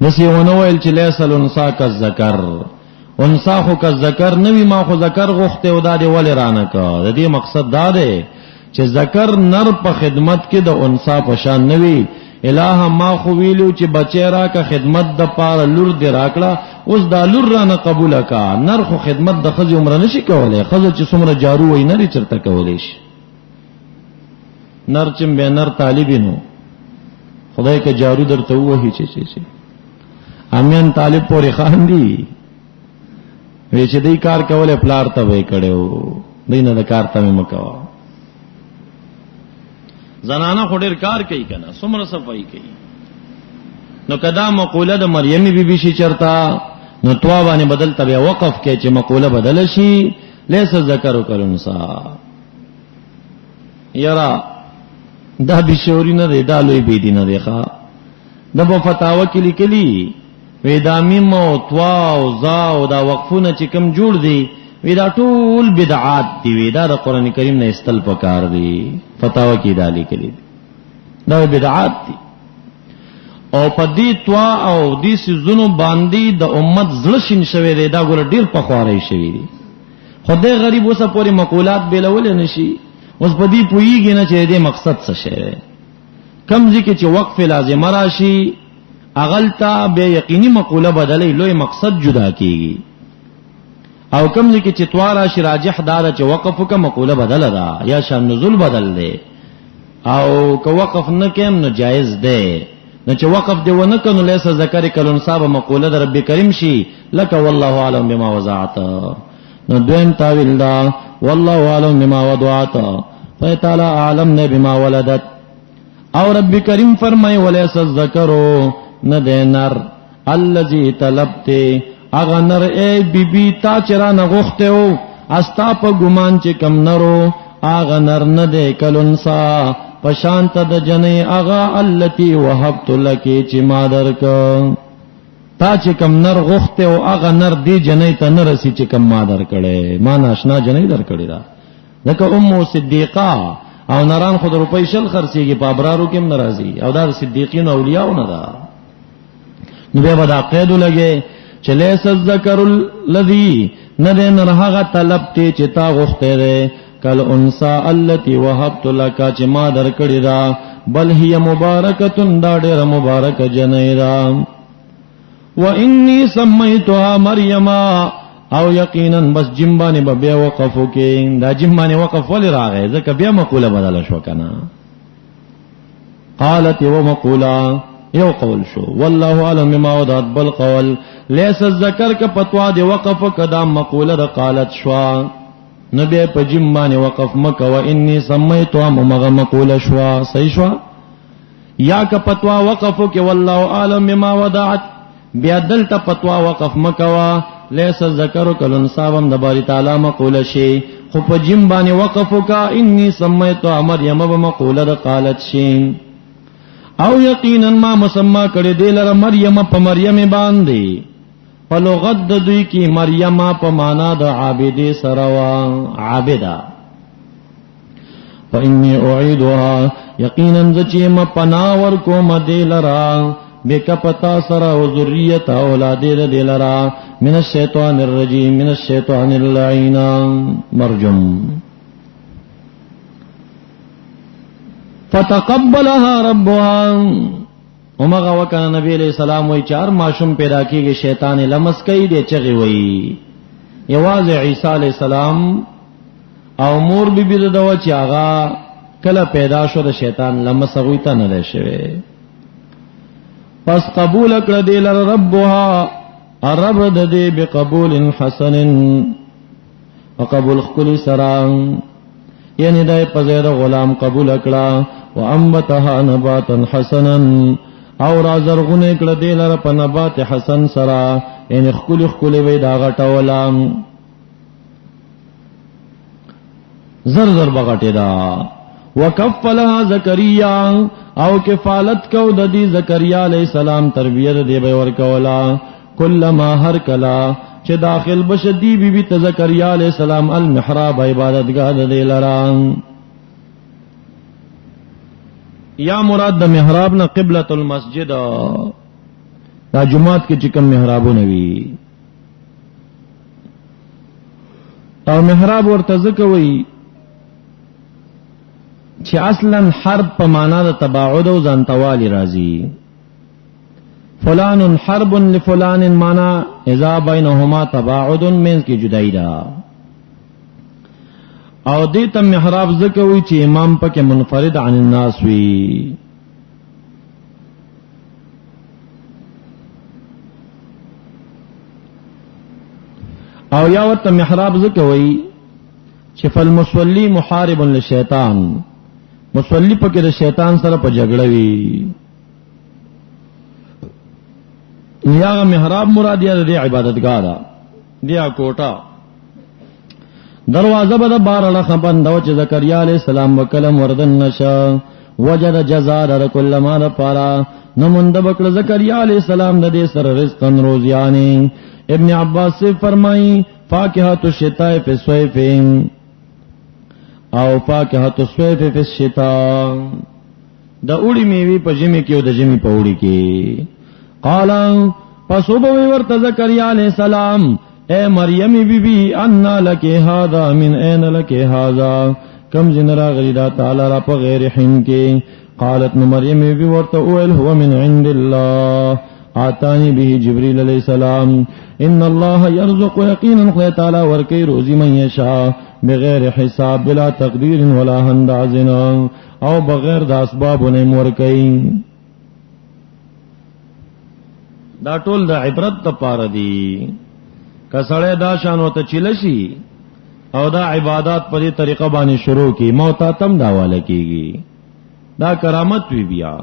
نسی ونویل چې لیس الانثى کالذکر انثى خو کالذکر نوي ما خو ذکر غوخته او دا دی ول رانه کا د دې مقصد دا دی چې ذکر نر په خدمت کې د انثى پشان نوي الہ ما خو ویلو چې بچی را کا خدمت د پاره لور دی راکړه اوس دا لور رانه قبول کا نر خو خدمت د خزي عمر نشي کولای خزه چې څومره جارو وای نه چرته کولای شي نر چم به نر طالبینو خدای که جارو درته وਹੀ چې امیان طالب پورې خان دی وی چې دې کار کوله پلار ته وای کړو دینه د کار ته مکوا زنانه خډیر کار کوي کنه څومره صفائی کوي نو کدا مقوله د مریم بی بی شي چرتا نو توا باندې بدل تبع وقف کې چې مقوله بدل شي لیس ذکر کالانثى یرا دا بشوري نه دی دا لوی بی دینه دی ښا د په فتاوا کې لیکلي وې دا میم او توا او زا او دا وقفونه چې کوم جوړ دي وی دا ټول بدعات دی وی دا د قران کریم نه استل پکار دی فتاوا کې دالی کړي دا بدعات دي او پدې توا او دې سيزونو باندې د امت زړشین شوي دی دا ګور ډیر په خواري شوي دي خدای غریب اوسه پوری مقولات بیلول نشي اوس پدې پویږي نه چې دې مقصد څه شي کم ځکه چې وقف لازم راشي اغلتا به یقیني مقوله بدلې لوی مقصد جدا کیږي او کم ځکه چې توارا شي راجح دار چې وقف کا مقوله بدل دا یا شان نزول بدل دی او که وقف نه کېم نو جایز دی نو چې وقف دی ونه کنو لیس ذکر کالانثى مقوله در رب کریم شي لك والله اعلم بما وضعت نو دویم تاویل دا والله اعلم بما وضعت فتعالى اعلم بما ولدت او رب کریم فرمای وليس الذکر ندنر الذي طلبته اغه نر اے بی بی تا چرا نغخته او استا په ګمان چې کم نرو اغه نر نه ده کالانثى پشانت د جنې اغه التی وهبت لکی چې ما درک تا چې کم نر غخته او اغه نر دی جنې ته نرسي چې کم ما در کړي ما ناشنا جنې در کړي دا لکه ام صدیقه او نران خود روپۍ شل خرڅيږي په ابرارو کې ناراضي او دا صدیقین اولیاء نه ده نو به ودا قید لګي چلیس الذکر الذی ندن رهغه طلب ته چتا غخته ده کل انسا التی وهبت لك چې ما درکړی دا بل هي مبارکتون دا ډېر مبارک جنې دا و انی سمیتها مریم او یقینا بس جنبانی به بیا وقفو کې دا جنبانی وقف ول راغی ځکه بیا مقوله بدل شو کنه قالت و مقوله یو قول شو والله علم بما وضعت بل قول لیس الذکر کا پتوا دی وقف کدا مقوله د قالت شوا نبی په جمانه وقف مکه و انی سمیتو مغه مقوله شوا صحیح شوا یا کا پتوا وقف کې والله علم بما وضعت بیا دلته پتوا وقف مکه وا لیس الذکر کالانثى بم د باری تعالی مقوله شی خو په جمانه وقف کا انی سمیتو مریم بمقوله د قالت شی او یقینا ما مسما کړي دی لره مریم په مریم باندې په لغت د دوی کې مریم په معنا د عابد سره وا عابدا فإني أعيدها یقینا چې ما پناور کوم دی لره بکپتا سره او ذریه اولاد دی لره من الشیطان الرجیم من الشیطان اللعین مرجم فتقبلها ربها اومغه وکنه نبی علیہ السلام وی چار ماشوم پیدا کیږي شیطان لمس کوي دی چغي وی یوازې عیسی علیہ السلام او مور بی بی دوا چې هغه کله پیدا شو د شیطان لمس غوي ته نه شوی پس قبول کړ دی لر ربها الرب د دې بقبول حسن وقبول خلی سلام یعنی دای په زیر غلام قبول کړه وانبتها نباتا حسنا او را زرغونه کړه دی لر په نبات حسن سرا یعنی خلی وی دا غټولا زر بغټی دا وکفلها زکریا او کفالت کو د دې زکریا علی السلام تربیت دی به ور کولا کلما هر کلا چې داخل بشدی بی بی زکریا علی السلام المحراب عبادتگاه د لران یا مراد د محراب نه قبلۃ المسجد دا جمعات کې چې کوم محرابونه وي او محراب ورته ځکه وي چې اصلا حرب په معنا د تباعد او ځانتوالي راځي فلان حرب لفلان معنا اذا بينهما تباعد من کی جدائی دا او دې ته محراب ځکه وي چې امام پکې منفرد عن الناس وي او یا ورته محراب ځکه وي چې فالمصلي محارب للشیطان مصلی پکې د شیطان سره په جګړه وي یا محراب مراد یا د عبادتګاه ده دیا کوټه دروازه به د بار له خبند او چې زکریا علی السلام وکلم وردن نشا وجد جزاء در کل ما لپاره نموند بکړه زکریا علی السلام د دې سره رزقن روزیانی ابن عباس سے فرمایي فاکهۃ الشتاء فی الصيف او فاکهۃ الصيف فی الشتاء د اوړي میوه په ژمي کې او د ژمي په اوړي کې قال فصبوا ورته زکریا علیہ السلام اے مریم بی بی ان لک هذا من اين لک هذا کم جنرا غریدا تعالی را په غیر حین کې قالت مریم بی بی ورته اول هو من عند الله آتانی به جبريل علیہ السلام ان الله يرزق یقینا خدای تعالی ورکی روزی من یشاء بغیر حساب بلا تقدیر ولا اندازنا او بغیر د اسبابونه ورکی دا ټول د عبرت لپاره دي کسړې دا شان وته چلشي او دا عبادت په دې طریقه باندې شروع کی موتاتم داواله کیږي دا کرامت وی بیا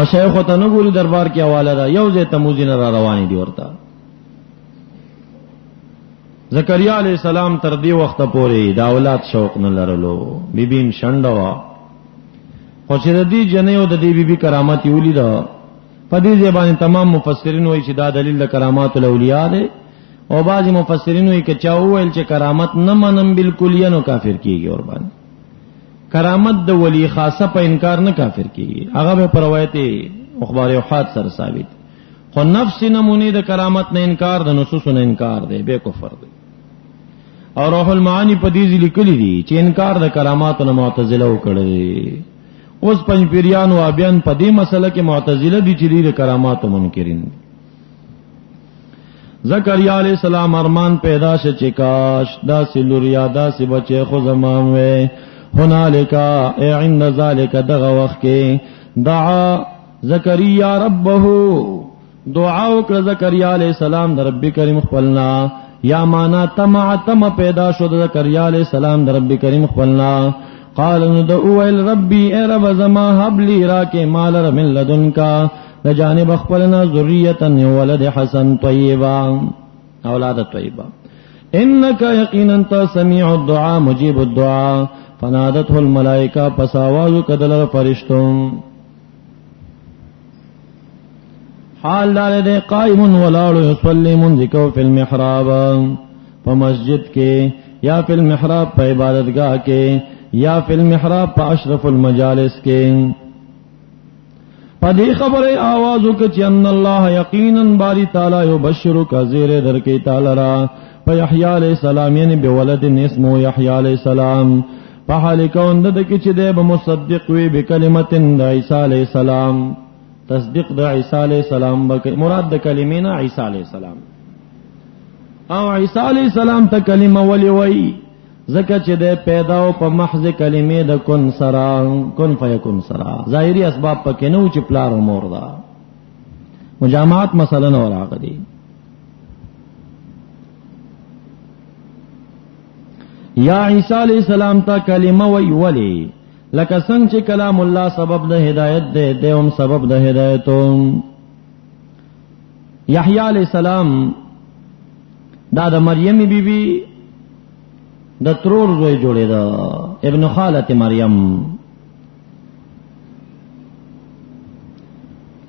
مشایخ ته نه ګوري دربار کې حواله ده یو ځای تموزین را رواني دي ورته زکریا علیہ السلام تر دې وخت پورې دا اولاد شوق نه لرلو بیبیم شندوا خو چې د دې جنې او د دې بیبي کرامت یولي دا په دې ځبان تمام مفسرین وایي چې دا دلیل د کرامات الاولیاء دی او بعضی مفسرین وایي چې چا ویل چې کرامت نه منم بالکل یې نو کافر کیږي اور باندې کرامت د ولی خاصه په انکار نه کافر کیږي هغه به پر روایت اخبار او حادث سره ثابت خو نفس نمونه د کرامت نه انکار د نصوص نه انکار دی به کفر دی او روح المعانی په دې لیکلي دي چې انکار د کرامات نه معتزله وکړي اوس پنځ پیریان او ابيان په دې مسله کې معتزله دي چې د کرامات منکرین زکریا علیہ السلام ارمان پیدا شه چې کاش دا سلوریا دا سی بچي خو زمام وې هنالک عند ذلك دغه وخت کې دعا زکریا ربه دعا وکړه زکریا علیہ السلام د رب کریم خپلنا یا معنا تم پیدا شو د زکریا علیہ السلام د رب کریم خپلنا قال ندعو ال ربي اے رب زما هب لي راکه مال من لدنک د جانب خپلنا ذریه ولد حسن طیبا اولاد طیبا انك یقینا انت سمیع الدعاء مجيب الدعاء فنادته الملائکه پس आवाज کدل فرشتو حال دار دے قائم ولاړو یصلی منذکو فی المحراب په مسجد کې یا فی المحراب په عبادتگاه کې یا فی المحراب په اشرف المجالس کې په دې خبره आवाज وکړي چې ان الله یقینا باری تعالی یبشرک زیر درکې تعالی را په یحیی علیہ السلام یعنی بولد اسمه یحیی علیہ السلام فحال کون د کی چې د مصدق وی بکلمتن د عیسی علی السلام تصدیق د عیسی علی السلام مراد د کلمې نه عیسی علی السلام او عیسی علی السلام ته کلمه ولي وی زکه چې د پیدا او په محض کلمې د کن سرا کن فیکون سرا ظاهری اسباب پکې نه و چې پلار او مور دا مجامعات مثلا اور راغلي یا عیسی علیہ السلام ته کلمه وی ولی لکه څنګه چې کلام الله سبب د هدایت دی دوم سبب د هدایتوم یحیی علیہ السلام دا د مریم بیبي د ترور زوی جوړې دا ابن خالت مریم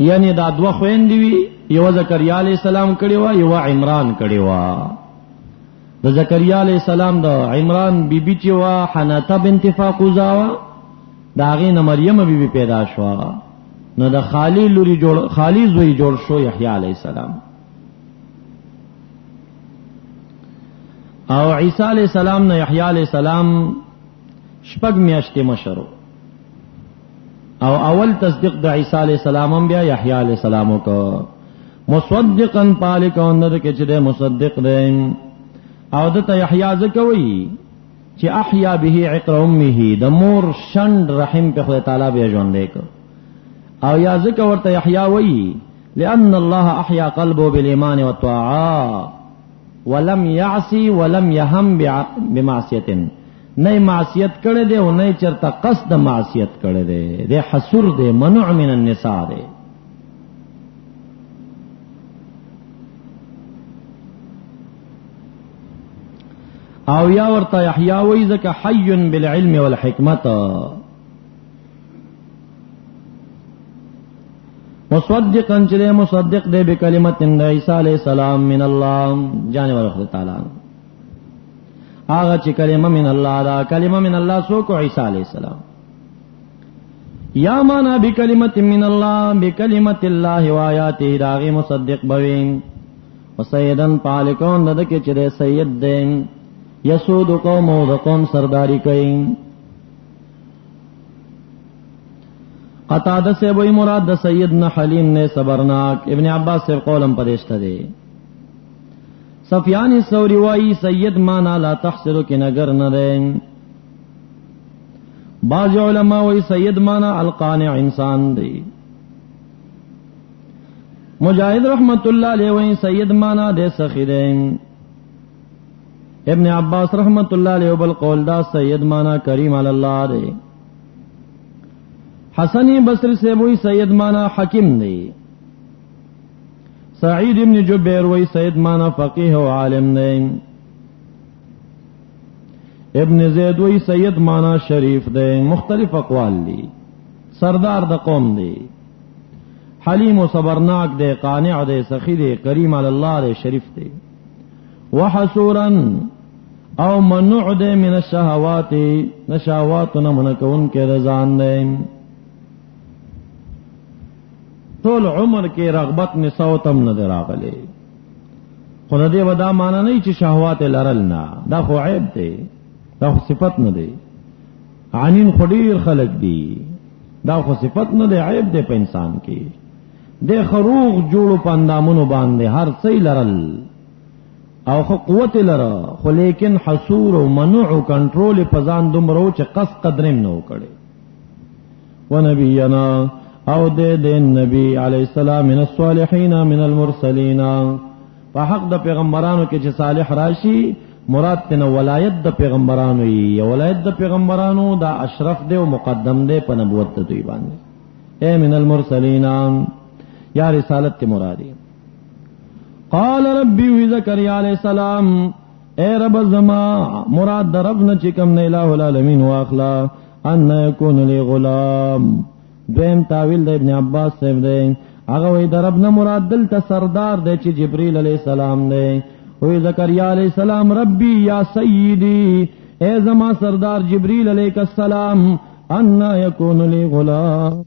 یعنی دا دوه خويندې وی یو زکریا علیہ السلام کړي وا یو عمران کړي وا د زکریا علیہ السلام د عمران بیبي چې وا حنته بنت فاقوزا وا دا غي نه مریم بیبي پیدا شو نو د خالی لوري جوړ خالی زوی جوړ شو یحیی علیہ السلام او عیسی علیہ السلام نه یحیی علیہ السلام شپږ میاشتې مشرو او اول تصدیق د عیسی علیہ السلام بیا یحیی علیہ السلام کو مصدقا پالکون د کې چې د مصدق دی او د یحیی ذکوي چې احیا به عقر امه د مور شند رحم په خدای تعالی به ژوند دیک او یا ذکر ورته یحیی وی لان الله احیا قلبه بالایمان والطاعه ولم يعصي ولم يهم بمعصیت نه معصیت کړي دی او نه چرته قصد معصیت کړي دی د حسر دی منع من النساء دی او یا ورته یحیی وی ذکا حی بالعلم والحکمت مصدقا چې مصدق دی بکلمت عیسی علیہ السلام من الله جانب الله تعالی هغه چې کلمه من الله دا کلمه من الله سو کو عیسی علیہ السلام یا معنا بکلمت من الله بکلمت الله و آیاته داغه مصدق بوین وسیدن پالکون دغه چې سید دین یسود قوم او قوم سرداری کوي قتاده سے وہی مراد د سیدنا حلیم نے صبرناک ابن عباس سے قولم پدیشته دی سفیان ثوری وائی سید مانا لا تحسر کی نگر نہ دے بعض علماء وی سید مانا القانع انسان دی مجاہد رحمت اللہ علیہ وی سید مانا دے سخی دے ابن عباس رحمت اللہ علیہ بالقول دا سید مانا کریم علی اللہ دے حسنی بصری سے وہی سید مانا حکیم دی سعید ابن جبیر وہی سید مانا فقیہ و عالم دی ابن زید وہی سید مانا شریف دے مختلف اقوال دی سردار د قوم دی حلیم و صبرناک دے قانع دے سخی دے کریم علی اللہ دے شریف دے وحسورا او منع دے من الشہوات نشاواتنا منکون کے رضان دے طول عمر کې رغبت نسوتم نه دراغله خو دې ودا معنا نه چې شهوات لرل نه دا خو عیب دی دا خو صفت نه دی عنین خډیر خلق دی دا خو صفت نه دی عیب دی په انسان کې د خروغ جوړو پاندامونو باندې هر څه لرل او خو قوت لره خو لیکن حصور او منع او کنټرول په ځان دومره چې قص قدرم نه وکړي ونبینا او دے نبی علیہ السلام من الصالحین من المرسلین په حق د پیغمبرانو کې چې صالح راشي مراد تنه ولایت د پیغمبرانو یې ولایت د پیغمبرانو دا اشرف دی او مقدم دی په نبوت ته دی باندې اے من المرسلین یا رسالت ته مرادی قال ربی زکریا علیہ السلام اے رب زما مراد د رب نه چې کوم نه الہ العالمین واخلا ان یکون لی غلام دویم تاویل د ابن عباس صاحب دی هغه وی د رب نه مراد دلته سردار دی چې جبرئیل علیہ السلام دی وی زکریا علیہ السلام ربی یا سیدی اے زما سردار جبرئیل علیہ السلام ان یکون لی غلام